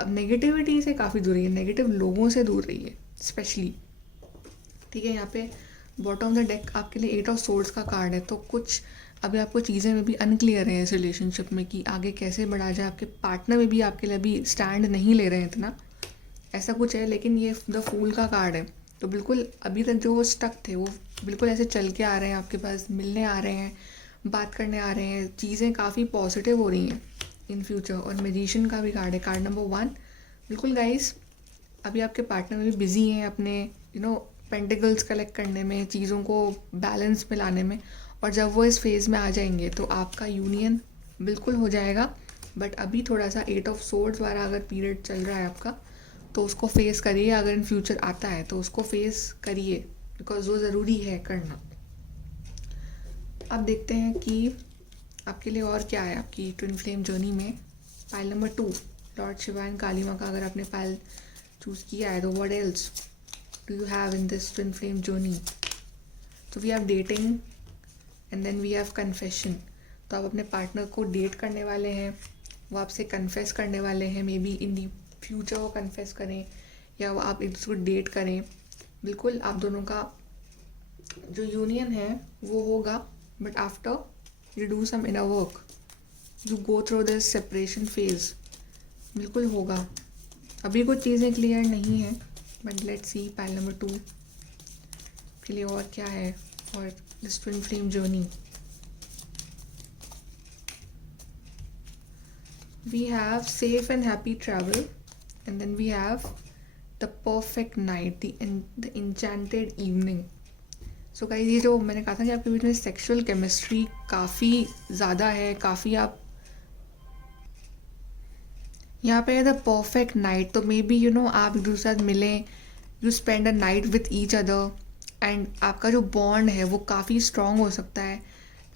अब नेगेटिविटी से काफ़ी दूर रहिए, नेगेटिव लोगों से दूर रहिए स्पेशली, ठीक है। यहाँ पे बॉटम ऑफ द डेक आपके लिए 8 ऑफ सोर्ड्स का कार्ड है। तो कुछ अभी आपको चीज़ें में भी अनक्लियर है इस रिलेशनशिप में, कि आगे कैसे बढ़ा जाए। आपके पार्टनर में भी आपके लिए अभी स्टैंड नहीं ले रहे हैं इतना, ऐसा कुछ है। लेकिन ये द फूल का कार्ड है। तो बिल्कुल अभी तक जो वो स्टक थे वो बिल्कुल ऐसे चल के आ रहे हैं आपके पास, मिलने आ रहे हैं, बात करने आ रहे हैं, चीज़ें काफ़ी पॉजिटिव हो रही हैं इन फ्यूचर। और मैजिशियन का भी कार्ड है, कार्ड नंबर 1। बिल्कुल गाइस अभी आपके पार्टनर में भी बिजी हैं अपने पेंटिकल्स कलेक्ट करने में, चीज़ों को बैलेंस में लाने में। और जब वो इस फेज़ में आ जाएंगे तो आपका यूनियन बिल्कुल हो जाएगा। बट अभी थोड़ा सा 8 ऑफ सोर्ड्स वाला अगर पीरियड चल रहा है आपका, तो उसको फेस करिए। अगर इन फ्यूचर आता है तो उसको फेस करिए, बिकॉज वो ज़रूरी है करना। अब देखते हैं कि आपके लिए और क्या है आपकी ट्विन फ्लेम जर्नी में। Pile number 2, lord Shiva and Kali माँ का अगर आपने पायल चूज़ किया है तो what else do you have in this twin flame journey? तो we have dating and then we have confession. तो आप अपने पार्टनर को डेट करने वाले हैं, वो आपसे कन्फेस करने वाले हैं, may be in the future वो कन्फेस करें या वो आप एक दूसरे को डेट करें। बिल्कुल आप दोनों का जो यूनियन है वो होगा, but after you do some inner work, you go through this separation phase. बिल्कुल होगा, अभी कुछ चीज़ें क्लियर नहीं है, but let's see pile number 2 के लिए और क्या है for this twin flame journey. We have safe and happy travel, and then we have the perfect night, the enchanted evening. So guys, ये जो मैंने कहा था कि आपके बीच में सेक्सुअल केमिस्ट्री काफ़ी ज़्यादा है, काफ़ी आप यहाँ पे है द परफेक्ट नाइट। तो मे बी आप एक दूसरे के साथ मिलें, you spend a night with each other, and आपका जो बॉन्ड है वो काफ़ी स्ट्रॉन्ग हो सकता है,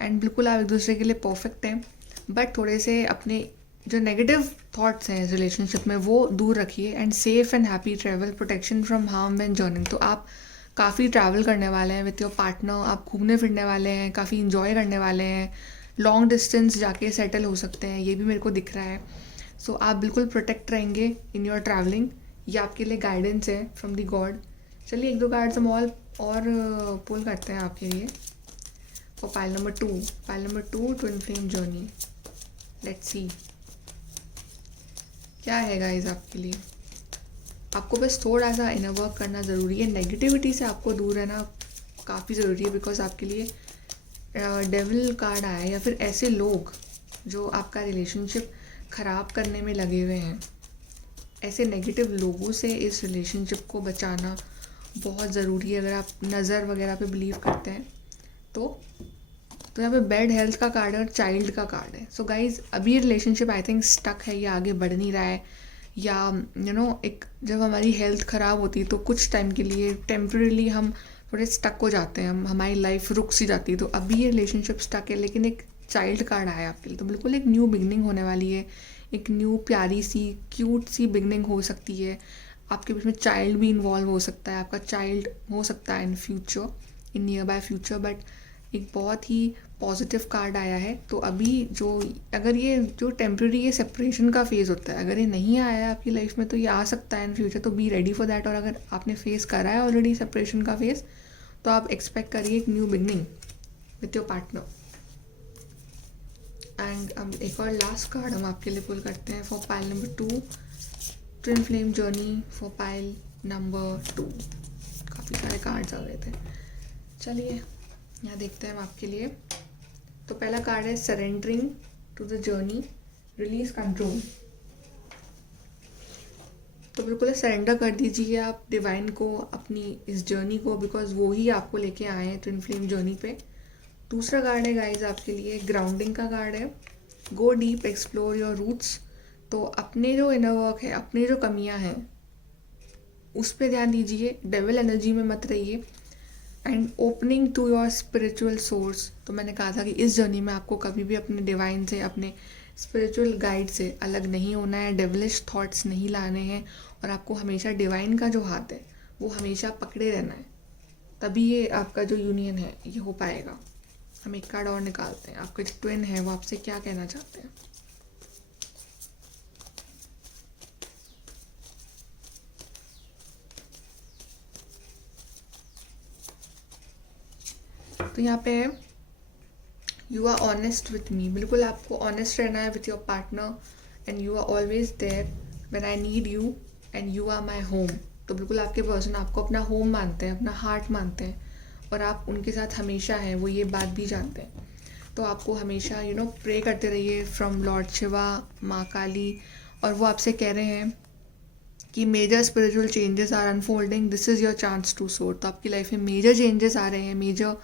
एंड बिल्कुल आप एक दूसरे के लिए परफेक्ट हैं। बट थोड़े से अपने जो नेगेटिव थॉट्स हैं इस रिलेशनशिप में वो दूर रखिए, and safe and happy travel, protection from harm when journeying. तो आप काफ़ी ट्रैवल करने वाले हैं विथ योर पार्टनर, आप घूमने फिरने वाले हैं, काफ़ी इंजॉय करने वाले हैं, लॉन्ग डिस्टेंस जाके सेटल हो सकते हैं, ये भी मेरे को दिख रहा है। सो आप बिल्कुल प्रोटेक्ट रहेंगे इन योर ट्रैवलिंग, ये आपके लिए गाइडेंस है फ्रॉम दी गॉड। चलिए एक दो कार्ड्स हम और पुल करते हैं आपके लिए for pile number 2। Pile number 2 twin flame journey, let's see क्या है गाइस आपके लिए। आपको बस थोड़ा सा इनर वर्क करना ज़रूरी है, नेगेटिविटी से आपको दूर रहना काफ़ी ज़रूरी है, बिकॉज आपके लिए डेविल कार्ड आया है, या फिर ऐसे लोग जो आपका रिलेशनशिप ख़राब करने में लगे हुए हैं। ऐसे नेगेटिव लोगों से इस रिलेशनशिप को बचाना बहुत ज़रूरी है। अगर आप नज़र वगैरह पे बिलीव करते हैं तो यहाँ पे बैड हेल्थ का कार्ड है और चाइल्ड का कार्ड है। सो गाइज अभी रिलेशनशिप आई थिंक स्टक है, या आगे बढ़ नहीं रहा है, या एक जब हमारी हेल्थ ख़राब होती है तो कुछ टाइम के लिए टेम्परेली हम थोड़े स्टक हो जाते हैं, हमारी लाइफ रुक सी जाती है। तो अभी ये रिलेशनशिप स्टक है, लेकिन एक चाइल्ड कार्ड आया आपके लिए, तो बिल्कुल एक न्यू बिगनिंग होने वाली है, एक न्यू प्यारी सी क्यूट सी बिगनिंग हो सकती है। आपके बीच में चाइल्ड भी इन्वॉल्व हो सकता है, आपका चाइल्ड हो सकता है in future, in near by future. But एक बहुत ही पॉजिटिव कार्ड आया है। तो अभी अगर ये जो टेम्प्रेरी ये सेपरेशन का फेज़ होता है, अगर ये नहीं आया है आपकी लाइफ में तो ये आ सकता है इन फ्यूचर, तो बी रेडी फॉर दैट। और अगर आपने फेस करा है ऑलरेडी सेपरेशन का फेज़, तो आप एक्सपेक्ट करिए एक new beginning with your partner. And अब एक और लास्ट कार्ड हम आपके लिए पुल करते हैं for pile number 2 twin flame journey, for pile number 2। काफ़ी सारे कार्ड्स आ गए थे, चलिए यहाँ देखते हैं हम आपके लिए। तो पहला कार्ड है surrendering to the journey, release control. तो बिल्कुल सरेंडर कर दीजिए आप डिवाइन को, अपनी इस जर्नी को, बिकॉज वो ही आपको लेके आए हैं ट्विन फ्लेम जर्नी पे। दूसरा कार्ड है गाइज आपके लिए ग्राउंडिंग का कार्ड है, go deep, explore your roots. तो अपने जो इनर वर्क है, अपनी जो कमियां हैं उस पर ध्यान दीजिए, डेविल एनर्जी में मत रहिए, and opening to your spiritual source. तो मैंने कहा था कि इस जर्नी में आपको कभी भी अपने डिवाइन से, अपने स्पिरिचुअल गाइड से अलग नहीं होना है, डेविलिश थॉट्स नहीं लाने हैं, और आपको हमेशा डिवाइन का जो हाथ है वो हमेशा पकड़े रहना है, तभी ये आपका जो यूनियन है ये हो पाएगा। हम एक कार्ड और निकालते हैं, आपके जो ट्विन है वो आपसे क्या कहना चाहते हैं। तो यहाँ पे है you are honest with me. बिल्कुल आपको ऑनेस्ट रहना है with your partner, and you are always there when I need you, and you are my home. तो बिल्कुल आपके पर्सन आपको अपना होम मानते हैं, अपना हार्ट मानते हैं, और आप उनके साथ हमेशा हैं, वो ये बात भी जानते हैं। तो आपको हमेशा प्रे करते रहिए फ्रॉम लॉर्ड शिवा, माँ काली, और वो आपसे कह रहे हैं कि major spiritual changes are unfolding, this is your chance to soar. तो आपकी लाइफ में मेजर चेंजेस आ रहे हैं, मेजर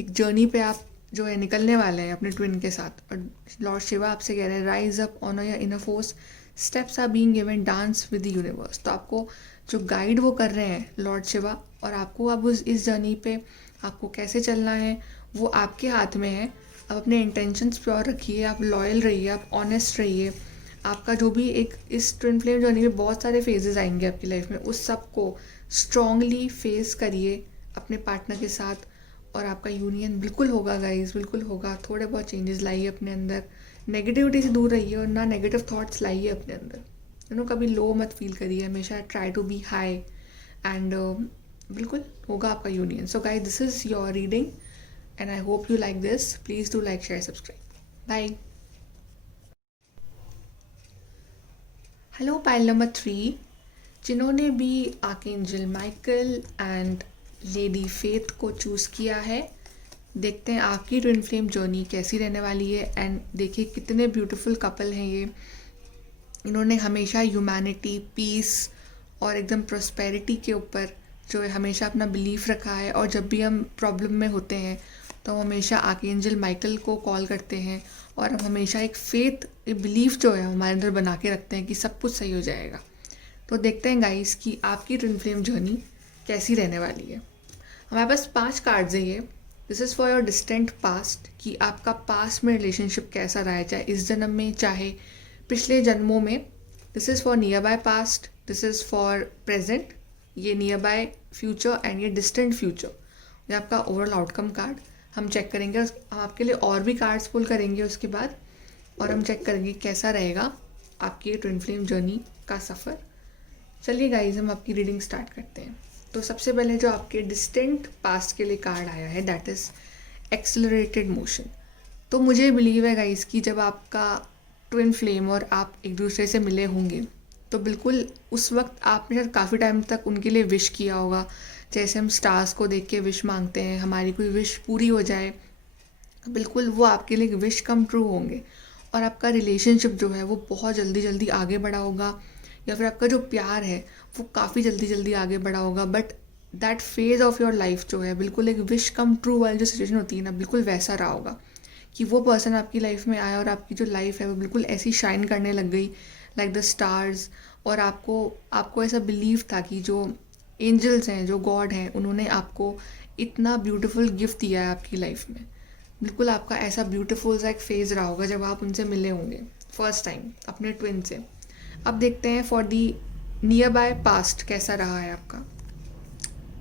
एक जर्नी पे आप जो है निकलने वाले हैं अपने ट्विन के साथ। और लॉर्ड शिवा आपसे कह रहे हैं rise up, honour your inner force, steps are being given, dance with the universe. तो आपको जो गाइड वो कर रहे हैं लॉर्ड शिवा, और आपको अब इस जर्नी पे आपको कैसे चलना है वो आपके हाथ में है। आप अपने इंटेंशंस प्योर रखिए, आप लॉयल रहिए, आप ऑनेस्ट रहिए, आपका जो भी एक इस ट्विन फ्लेम जर्नी में बहुत सारे फेजेस आएंगे आपकी लाइफ में, उस सब को स्ट्रांगली फेस करिए अपने पार्टनर के साथ और आपका यूनियन बिल्कुल होगा गाइस, बिल्कुल होगा। थोड़े बहुत चेंजेस लाइए अपने अंदर, नेगेटिविटी से दूर रहिए और ना नेगेटिव थॉट्स लाइए अपने अंदर। कभी लो मत फील करिए, हमेशा try to be high and बिल्कुल होगा आपका union. So guys, this is your reading and I hope you like this. Please do like, share, subscribe. Bye. Hello pile number 3, जिन्होंने भी archangel Michael and lady faith को choose किया है, देखते हैं आपकी ट्विन फ्लेम जर्नी कैसी रहने वाली है। एंड देखिए कितने ब्यूटीफुल कपल हैं ये। इन्होंने हमेशा ह्यूमैनिटी, पीस और एकदम प्रोस्पेरिटी के ऊपर जो है हमेशा अपना बिलीफ रखा है। और जब भी हम प्रॉब्लम में होते हैं तो हम हमेशा आर्कएंजल माइकल को कॉल करते हैं और हम हमेशा एक फेथ, एक बिलीफ जो है हमारे अंदर बना के रखते हैं कि सब कुछ सही हो जाएगा। तो देखते हैं गाइस कि आपकी ट्विन फ्लेम जर्नी कैसी रहने वाली है। हमारे पास 5 कार्ड्स हैं ये। This is for your distant past, कि आपका पास्ट में रिलेशनशिप कैसा रहा है, चाहे इस जन्म में चाहे पिछले जन्मों में। This is for near by past, this is for present, ये नियर बाय फ्यूचर एंड ये डिस्टेंट फ्यूचर। ये आपका ओवरऑल आउटकम कार्ड हम चेक करेंगे। हम आपके लिए और भी कार्ड्स पुल करेंगे उसके बाद, और हम चेक करेंगे कैसा रहेगा आपकी ट्विन फ्लेम जर्नी का सफ़र। चलिए गाइज, हम आपकी रीडिंग स्टार्ट करते हैं। तो सबसे पहले जो आपके डिस्टेंट पास्ट के लिए कार्ड आया है, दैट इज़ एक्सेलरेटेड मोशन। तो मुझे बिलीव है गाइज कि जब आपका ट्विन फ्लेम और आप एक दूसरे से मिले होंगे तो बिल्कुल उस वक्त आपने शायद काफ़ी टाइम तक उनके लिए विश किया होगा। जैसे हम स्टार्स को देख के विश मांगते हैं, हमारी कोई विश पूरी हो जाए, बिल्कुल वो आपके लिए विश कम ट्रू होंगे। और आपका रिलेशनशिप जो है वो बहुत जल्दी जल्दी आगे बढ़ा होगा, या फिर आपका जो प्यार है वो काफ़ी जल्दी जल्दी आगे बढ़ा होगा। But that phase of your life जो है बिल्कुल एक विश कम ट्रू वाली जो सिचुएशन होती है ना, बिल्कुल वैसा रहा होगा कि वो पर्सन आपकी लाइफ में आया और आपकी जो लाइफ है वो बिल्कुल ऐसी शाइन करने लग गई लाइक द स्टार्स। और आपको ऐसा बिलीव था कि जो एंजल्स हैं, जो गॉड हैं, उन्होंने आपको इतना ब्यूटीफुल गिफ्ट दिया है आपकी लाइफ में। बिल्कुल आपका ऐसा ब्यूटीफुल सा एक फेज़ रहा होगा जब आप उनसे मिले होंगे फर्स्ट टाइम अपने ट्विन से। अब देखते हैं for the nearby past कैसा रहा है आपका।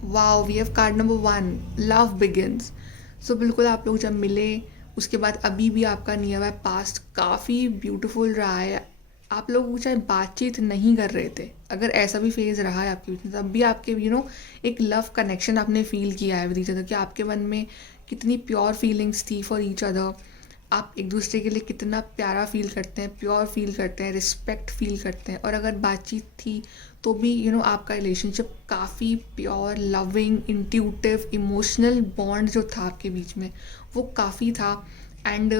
Wow, we have card number 1, love begins. So बिल्कुल आप लोग जब मिले उसके बाद अभी भी आपका नियर बाय पास्ट काफ़ी ब्यूटीफुल रहा है। आप लोग चाहे बातचीत नहीं कर रहे थे, अगर ऐसा भी फेज़ रहा है आपके बीच में, तब भी आपके एक लव कनेक्शन आपने फील किया है विद ईच अदर, कि आपके मन में कितनी प्योर फीलिंग्स थी फॉर ईच अदर। आप एक दूसरे के लिए कितना प्यारा फील करते हैं, प्योर फील करते हैं, रिस्पेक्ट फील करते हैं। और अगर बातचीत थी तो भी आपका रिलेशनशिप काफ़ी pure, loving, intuitive, emotional bond जो था आपके बीच में वो काफ़ी था। एंड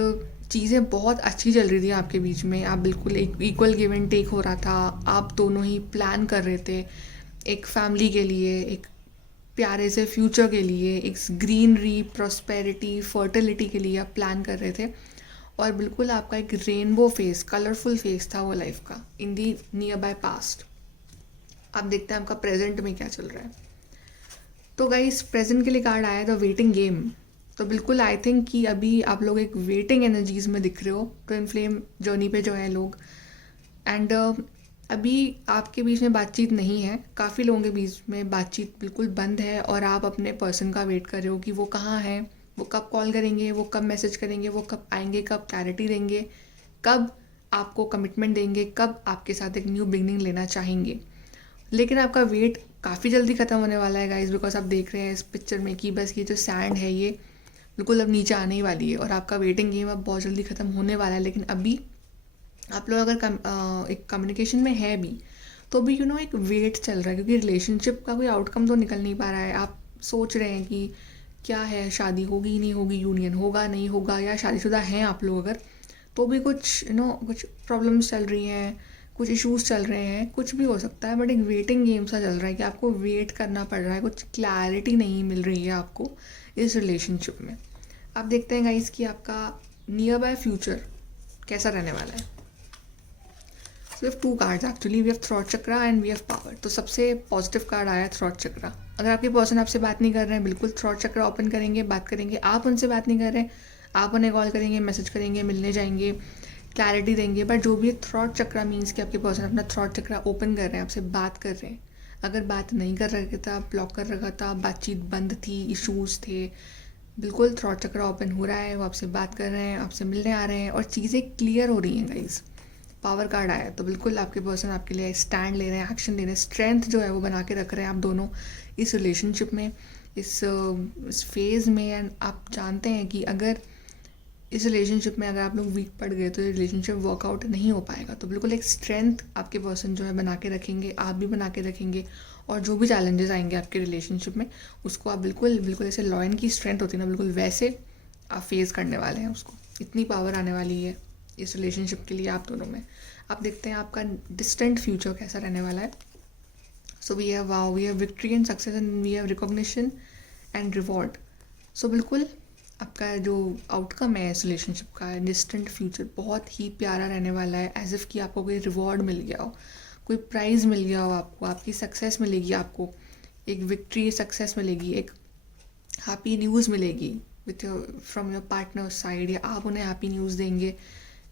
चीज़ें बहुत अच्छी चल रही थी आपके बीच में। आप बिल्कुल एक इक्वल गिव एंड टेक हो रहा था। आप दोनों ही प्लान कर रहे थे एक फैमिली के लिए, एक प्यारे से फ्यूचर के लिए, एक ग्रीनरी, प्रॉस्पेरिटी, फर्टिलिटी के लिए आप प्लान कर रहे थे। और बिल्कुल आपका एक रेनबो फेस, कलरफुल फेस था वो लाइफ का इन दी नियर बाय पास्ट। आप देखते हैं आपका प्रेजेंट में क्या चल रहा है। तो गाइस, प्रेजेंट के लिए कार्ड आया था वेटिंग गेम। तो बिल्कुल आई थिंक कि अभी आप लोग एक वेटिंग एनर्जीज में दिख रहे हो ट्विन फ्लेम जर्नी पे जो है लोग। एंड अभी आपके बीच में बातचीत नहीं है, काफ़ी लोगों के बीच में बातचीत बिल्कुल बंद है और आप अपने पर्सन का वेट कर रहे हो कि वो कहाँ है, वो कब कॉल करेंगे, वो कब मैसेज करेंगे, वो कब आएंगे, कब क्लैरिटी देंगे, कब आपको कमिटमेंट देंगे, कब आपके साथ एक न्यू बिगनिंग लेना चाहेंगे। लेकिन आपका वेट काफ़ी जल्दी ख़त्म होने वाला है गाइस, बिकॉज आप देख रहे हैं इस पिक्चर में कि बस ये जो सैंड है ये बिल्कुल अब नीचे आने ही वाली है और आपका वेटिंग गेम अब बहुत जल्दी ख़त्म होने वाला है। लेकिन अभी आप लोग अगर एक कम्युनिकेशन में है भी तो भी एक वेट चल रहा है, क्योंकि रिलेशनशिप का कोई आउटकम तो निकल नहीं पा रहा है। आप सोच रहे हैं कि क्या है, शादी होगी नहीं होगी, यूनियन होगा नहीं होगा, या शादीशुदा हैं आप लोग अगर तो भी कुछ कुछ प्रॉब्लम्स चल रही हैं, कुछ इश्यूज चल रहे हैं, कुछ भी हो सकता है। बट एक वेटिंग गेम सा चल रहा है कि आपको वेट करना पड़ रहा है, कुछ क्लैरिटी नहीं मिल रही है आपको इस रिलेशनशिप में। आप देखते हैं गाइस कि आपका नियर बाय फ्यूचर कैसा रहने वाला है। We have 2 cards actually, we have throat chakra and we have power. तो सबसे पॉजिटिव कार्ड आया थ्रॉट चक्रा। अगर आपके पर्सन आपसे बात नहीं कर रहे हैं, बिल्कुल थ्रॉट चक्रा ओपन करेंगे, बात करेंगे। आप उनसे बात नहीं कर रहे हैं, आप उन्हें कॉल करेंगे, मैसेज करेंगे, मिलने जाएंगे, क्लैरिटी देंगे। बट जो भी थ्रॉट चक्रा मीन्स कि आपके पर्सन अपना थ्रॉट चक्रा ओपन कर रहे हैं, आपसे बात कर रहे हैं। अगर बात नहीं कर रखे था, ब्लॉक कर रखा था, बातचीत बंद थी, इश्यूज थे, बिल्कुल थ्रॉट चक्रा ओपन हो रहा है, वो आपसे बात कर रहे हैं, आपसे मिलने आ रहे हैं और चीज़ें क्लियर हो रही हैं गाइज। पावर कार्ड आया तो बिल्कुल आपके पर्सन आपके लिए स्टैंड ले रहे हैं, एक्शन ले रहे हैं, स्ट्रेंथ जो है वो बना के रख रहे हैं आप दोनों इस रिलेशनशिप में, इस फेज़ में। एंड आप जानते हैं कि अगर इस रिलेशनशिप में अगर आप लोग वीक पड़ गए तो ये रिलेशनशिप वर्कआउट नहीं हो पाएगा। तो बिल्कुल एक स्ट्रेंथ आपके पर्सन जो है बना के रखेंगे, आप भी बना के रखेंगे। और जो भी चैलेंजेस आएंगे आपके रिलेशनशिप में, उसको आप बिल्कुल बिल्कुल ऐसे लॉयन की स्ट्रेंथ होती है ना, बिल्कुल वैसे आप फेस करने वाले हैं उसको। इतनी पावर आने वाली है इस रिलेशनशिप के लिए आप दोनों में। आप देखते हैं आपका डिस्टेंट फ्यूचर कैसा रहने वाला है। So we have victory and success and we have recognition and reward. So बिल्कुल आपका जो आउटकम है इस रिलेशनशिप का, डिस्टेंट फ्यूचर बहुत ही प्यारा रहने वाला है। एज इफ़ कि आपको कोई रिवॉर्ड मिल गया हो, कोई प्राइज़ मिल गया हो, आपको आपकी सक्सेस मिलेगी, आपको एक विक्ट्री सक्सेस मिलेगी, एक हैप्पी न्यूज़ मिलेगी with your from your partner side, या आप उन्हें हैप्पी न्यूज़ देंगे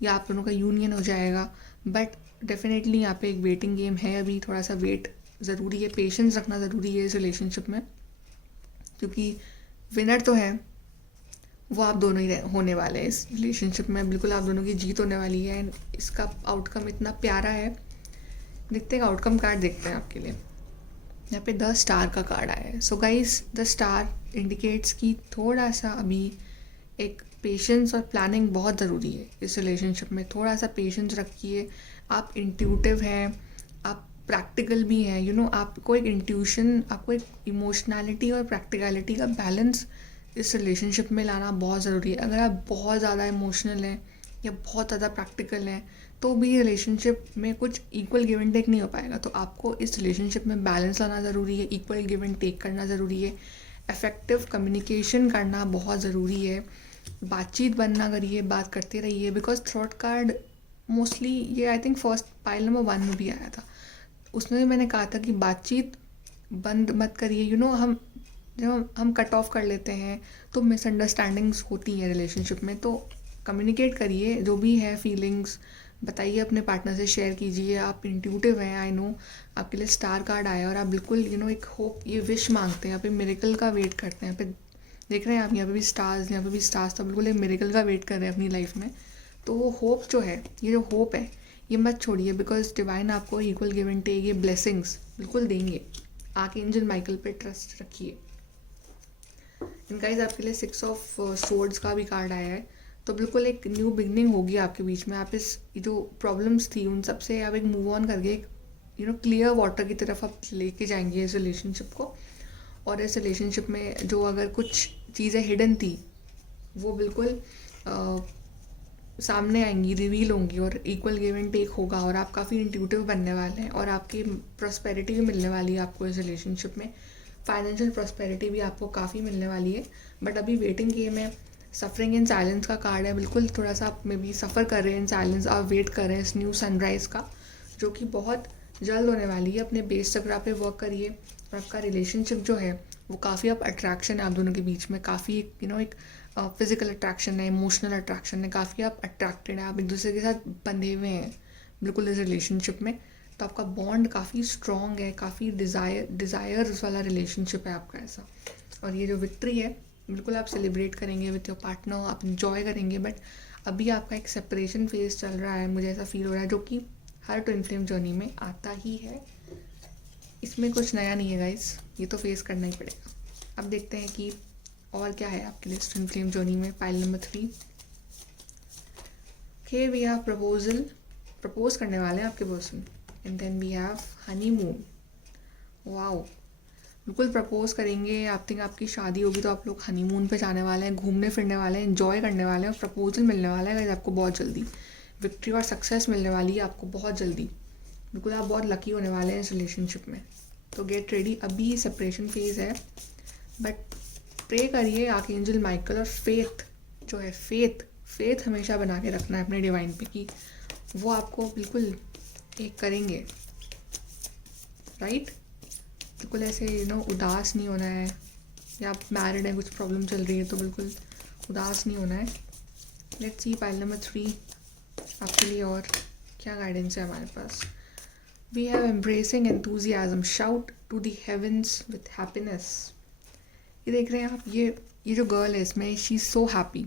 या आप दोनों का यूनियन हो जाएगा। बट डेफिनेटली यहाँ पे एक वेटिंग गेम है, अभी थोड़ा सा वेट ज़रूरी है, पेशेंस रखना ज़रूरी है इस रिलेशनशिप में, क्योंकि विनर तो है वो आप दोनों ही होने वाले हैं इस रिलेशनशिप में। बिल्कुल आप दोनों की जीत होने वाली है एंड इसका आउटकम इतना प्यारा है। देखते हैं आउटकम कार्ड, देखते हैं आपके लिए। यहाँ पे 10 स्टार का कार्ड आया है। So guys, the star indicates कि थोड़ा सा अभी एक पेशेंस और प्लानिंग बहुत ज़रूरी है इस रिलेशनशिप में। थोड़ा सा पेशेंस रखिए। आप इंट्यूटिव हैं, आप प्रैक्टिकल भी हैं, यू नो, आपको एक इंट्यूशन, आपको एक इमोशनैलिटी और प्रैक्टिकलिटी का बैलेंस इस रिलेशनशिप में लाना बहुत ज़रूरी है। अगर आप बहुत ज़्यादा इमोशनल हैं या बहुत ज़्यादा प्रैक्टिकल हैं तो भी रिलेशनशिप में कुछ इक्वल गिव एंड टेक नहीं हो पाएगा। तो आपको इस रिलेशनशिप में बैलेंस लाना ज़रूरी है, इक्वल गिव एंड टेक करना ज़रूरी है, इफेक्टिव कम्युनिकेशन करना बहुत ज़रूरी है, बातचीत बनना करिए, बात करते रहिए। बिकॉज थ्रॉट कार्ड मोस्टली ये I think first pile number 1 में भी आया था, उसमें भी मैंने कहा था कि बातचीत बंद मत करिए। यू नो, जब हम कट ऑफ कर लेते हैं तो मिसअंडरस्टैंडिंग्स होती हैं रिलेशनशिप में। तो कम्युनिकेट करिए, जो भी है फीलिंग्स बताइए, अपने पार्टनर से शेयर कीजिए। आप इंट्यूटिव हैं, आई नो, आपके लिए स्टार कार्ड आया और आप बिल्कुल यू नो एक होप, ये विश मांगते हैं, यहाँ पे मिरेकल का वेट करते हैं। यहाँ पे देख रहे हैं आप, यहाँ पे भी स्टार्स, यहाँ पे भी स्टार्स, तो बिल्कुल एक मिरेकल का वेट कर रहे हैं अपनी लाइफ में। तो वो होप जो है, ये जो होप है, ये मत छोड़िए। बिकॉज डिवाइन आपको इक्वल गिव एंड टेक, ये ब्लेसिंग्स बिल्कुल देंगे। आर्कएंजल माइकल पे ट्रस्ट रखिए। गाइस, आपके लिए 6 ऑफ सोर्ड्स का भी कार्ड आया है। तो बिल्कुल एक न्यू बिगनिंग होगी आपके बीच में। आप इस जो प्रॉब्लम्स थी उन सब से आप एक मूव ऑन करके एक यू नो क्लियर वाटर की तरफ आप लेके जाएंगे इस रिलेशनशिप को। और इस रिलेशनशिप में जो अगर कुछ चीज़ें हिडन थी वो बिल्कुल सामने आएंगी, रिवील होंगी और इक्वल गिव एंड टेक होगा और आप काफ़ी इंट्यूटिव बनने वाले हैं और आपकी प्रॉस्पेरिटी भी मिलने वाली है आपको इस रिलेशनशिप में। फाइनेंशियल प्रॉस्पेरिटी भी आपको काफ़ी मिलने वाली है। बट अभी वेटिंग गेम है, सफरिंग इन साइलेंस का कार्ड है। बिल्कुल थोड़ा सा आप में भी सफ़र कर रहे हैं इन साइलेंस, आप वेट कर रहे हैं इस न्यू सनराइज़ का, जो कि बहुत जल्द होने वाली है। अपने बेस चक्रा पे वर्क करिए और आपका रिलेशनशिप जो है वो काफ़ी अब अट्रैक्शन है आप दोनों के बीच में, काफ़ी यू नो एक फिजिकल अट्रैक्शन है, इमोशनल अट्रैक्शन है, काफ़ी आप अट्रैक्टेड हैं, आप एक दूसरे के साथ बंधे हुए हैं बिल्कुल इस रिलेशनशिप में। तो आपका बॉन्ड काफ़ी स्ट्रॉन्ग है, काफ़ी डिज़ायर्स वाला रिलेशनशिप है आपका ऐसा। और ये जो विक्ट्री है बिल्कुल आप सेलिब्रेट करेंगे विथ योर पार्टनर, आप इंजॉय करेंगे। बट अभी आपका एक सेपरेशन फेज चल रहा है, मुझे ऐसा फील हो रहा है, जो कि हर ट्विन फ्लेम जर्नी में आता ही है। इसमें कुछ नया नहीं है गाइस, ये तो फेस करना ही पड़ेगा। अब देखते हैं कि और क्या है आपके लिए ट्विन फ्लेम जर्नी में। Pile number 3, okay, we have proposal, propose करने वाले हैं आपके पर्सन। And then we have honeymoon. Wow, बिल्कुल प्रपोज करेंगे। आप थिंक आपकी शादी होगी तो आप लोग हनीमून पे जाने वाले हैं, घूमने फिरने वाले हैं, एंजॉय करने वाले हैं और प्रपोजल मिलने वाला है गाइस आपको बहुत जल्दी। विक्ट्री और सक्सेस मिलने वाली है आपको बहुत जल्दी। बिल्कुल आप बहुत लकी होने वाले हैं इस रिलेशनशिप में। तो गेट रेडी, अभी सेपरेशन फेज है बट प्रे करिए आर्कएंजल माइकल और फेथ जो है, फेथ हमेशा बना के रखना है अपने डिवाइन पे कि वो आपको बिल्कुल एक करेंगे, राइट। बिल्कुल ऐसे यू नो उदास नहीं होना है, या आप मैरिड है, कुछ प्रॉब्लम चल रही है तो बिल्कुल उदास नहीं होना है। लेट्स सी पाइल नंबर 3, आपके लिए और क्या गाइडेंस है हमारे पास। We have embracing enthusiasm, shout to the heavens with happiness. ये देख रहे हैं आप, ये जो गर्ल है इसमें, शी इज़ सो हैप्पी,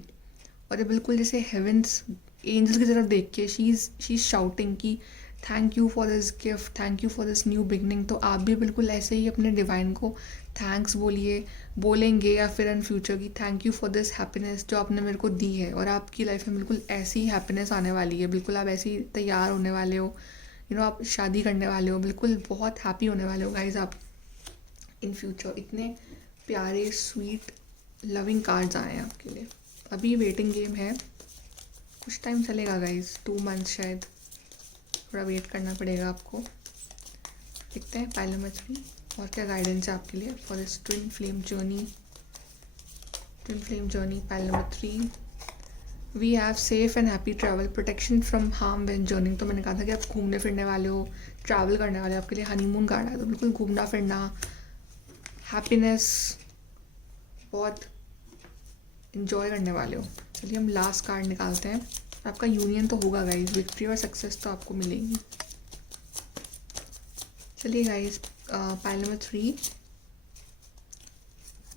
और ये बिल्कुल जैसे हेवंस एंजल्स की तरफ देख के शी इज़ शाउटिंग कि thank you for this gift, thank you for this new beginning. तो आप भी बिल्कुल ऐसे ही अपने डिवाइन को थैंक्स बोलेंगे या फिर इन फ्यूचर की thank you for this happiness जो आपने मेरे को दी है। और आपकी लाइफ में बिल्कुल ऐसी ही हैप्पीनेस आने वाली है, बिल्कुल आप ऐसे ही तैयार होने वाले हो, आप शादी करने वाले हो, बिल्कुल बहुत हैप्पी होने वाले हो गाइज आप इन फ्यूचर। इतने प्यारे स्वीट लविंग कार्ड्स आए हैं आपके लिए। अभी वेटिंग गेम है, कुछ टाइम चलेगा गाइज, 2 मंथ शायद, थोड़ा वेट करना पड़ेगा आपको। देखते हैं पाइल नंबर 3 और क्या गाइडेंस है आपके लिए for this twin flame journey. Pile number 3, we have safe and happy travel, protection from harm when journeying. तो मैंने कहा था कि आप घूमने फिरने वाले हो, ट्रैवल करने वाले हो, आपके लिए हनीमून कार्ड है, तो बिल्कुल घूमना फिरना, हैप्पीनेस, बहुत इन्जॉय करने वाले हो। चलिए हम लास्ट कार्ड निकालते हैं। आपका यूनियन तो होगा गाइज, विक्ट्री और सक्सेस तो आपको मिलेगी। चलिए guys, pile number 3,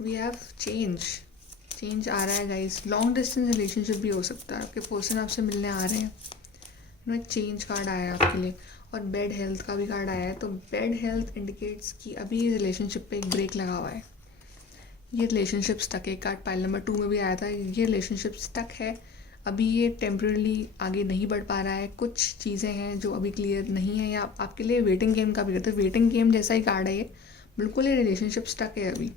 we have change आ रहा है गाइज। लॉन्ग डिस्टेंस रिलेशनशिप भी हो सकता है, आपके पर्सन आपसे मिलने आ रहे हैं। एक चेंज कार्ड आया है आपके लिए, और बेड हेल्थ का भी कार्ड आया है। तो बेड हेल्थ इंडिकेट्स कि अभी रिलेशनशिप पे एक ब्रेक लगा हुआ है, ये रिलेशनशिप स्टक है। कार्ड पाइल नंबर 2 में भी आया था, ये रिलेशनशिप स्टक है, अभी ये टेम्परेली आगे नहीं बढ़ पा रहा है, कुछ चीज़ें हैं जो अभी क्लियर नहीं है, या आपके लिए वेटिंग गेम का भी करते हैं। वेटिंग गेम जैसा ही कार्ड है ये, बिल्कुल ये रिलेशनशिप स्टक है, अभी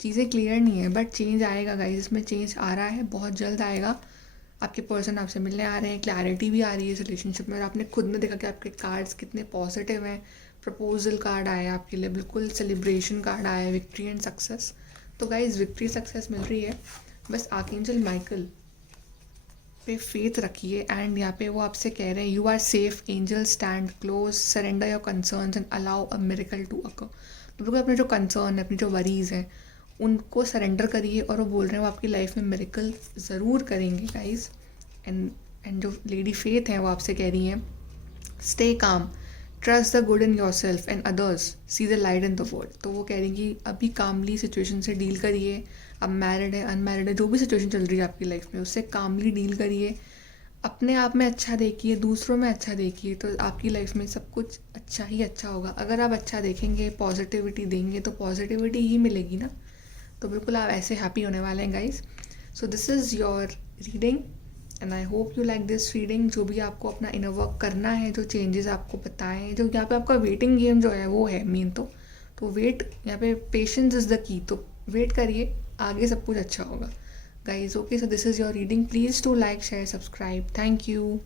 चीज़ें क्लियर नहीं है, बट चेंज आएगा गाइस, इसमें चेंज आ रहा है, बहुत जल्द आएगा। आपके पर्सन आपसे मिलने आ रहे हैं, क्लैरिटी भी आ रही है इस रिलेशनशिप में, और आपने खुद ने देखा कि आपके कार्ड्स कितने पॉजिटिव हैं। प्रपोजल कार्ड आया आपके लिए, बिल्कुल सेलिब्रेशन कार्ड आया है, विक्ट्री एंड सक्सेस। तो गाइस विक्ट्री सक्सेस मिल रही है, बस आर्कएंजल माइकल पे फेथ रखिए। एंड यहाँ पे वो आपसे कह रहे हैं you are safe, angel stand close, surrender your concerns and allow a miracle to occur. तो बिल्कुल अपने जो कंसर्न है, अपनी जो वरीज़ हैं, उनको सरेंडर करिए, और वो बोल रहे हैं वो आपकी लाइफ में मिरेकल ज़रूर करेंगे गाइज। एंड जो लेडी फेथ है वो आपसे कह रही हैं stay calm, trust the good in your self and others, see the light in the world. तो वो कह रही हैं कि अभी कामली सिचुएशन से डील करिए, अब मैरिड है अनमैरिड है, जो भी सिचुएशन चल रही है आपकी लाइफ में, उससे कामली डील करिए, अपने आप में अच्छा देखिए, दूसरों में अच्छा देखिए, तो आपकी लाइफ में सब कुछ अच्छा ही अच्छा होगा। अगर आप अच्छा देखेंगे, पॉजिटिविटी देंगे, तो पॉजिटिविटी ही मिलेगी ना। तो बिल्कुल आप ऐसे हैप्पी होने वाले हैं guys. So this is your reading and I hope you like this reading. जो भी आपको अपना इनर वर्क करना है, जो चेंजेस आपको बताएं, जो यहाँ पे आपका वेटिंग गेम जो है वो है मेन, तो वेट, यहाँ पे पेशेंस इज़ द की, तो वेट करिए, आगे सब कुछ अच्छा होगा guys. Okay, so this is your reading, please to like share subscribe, thank you.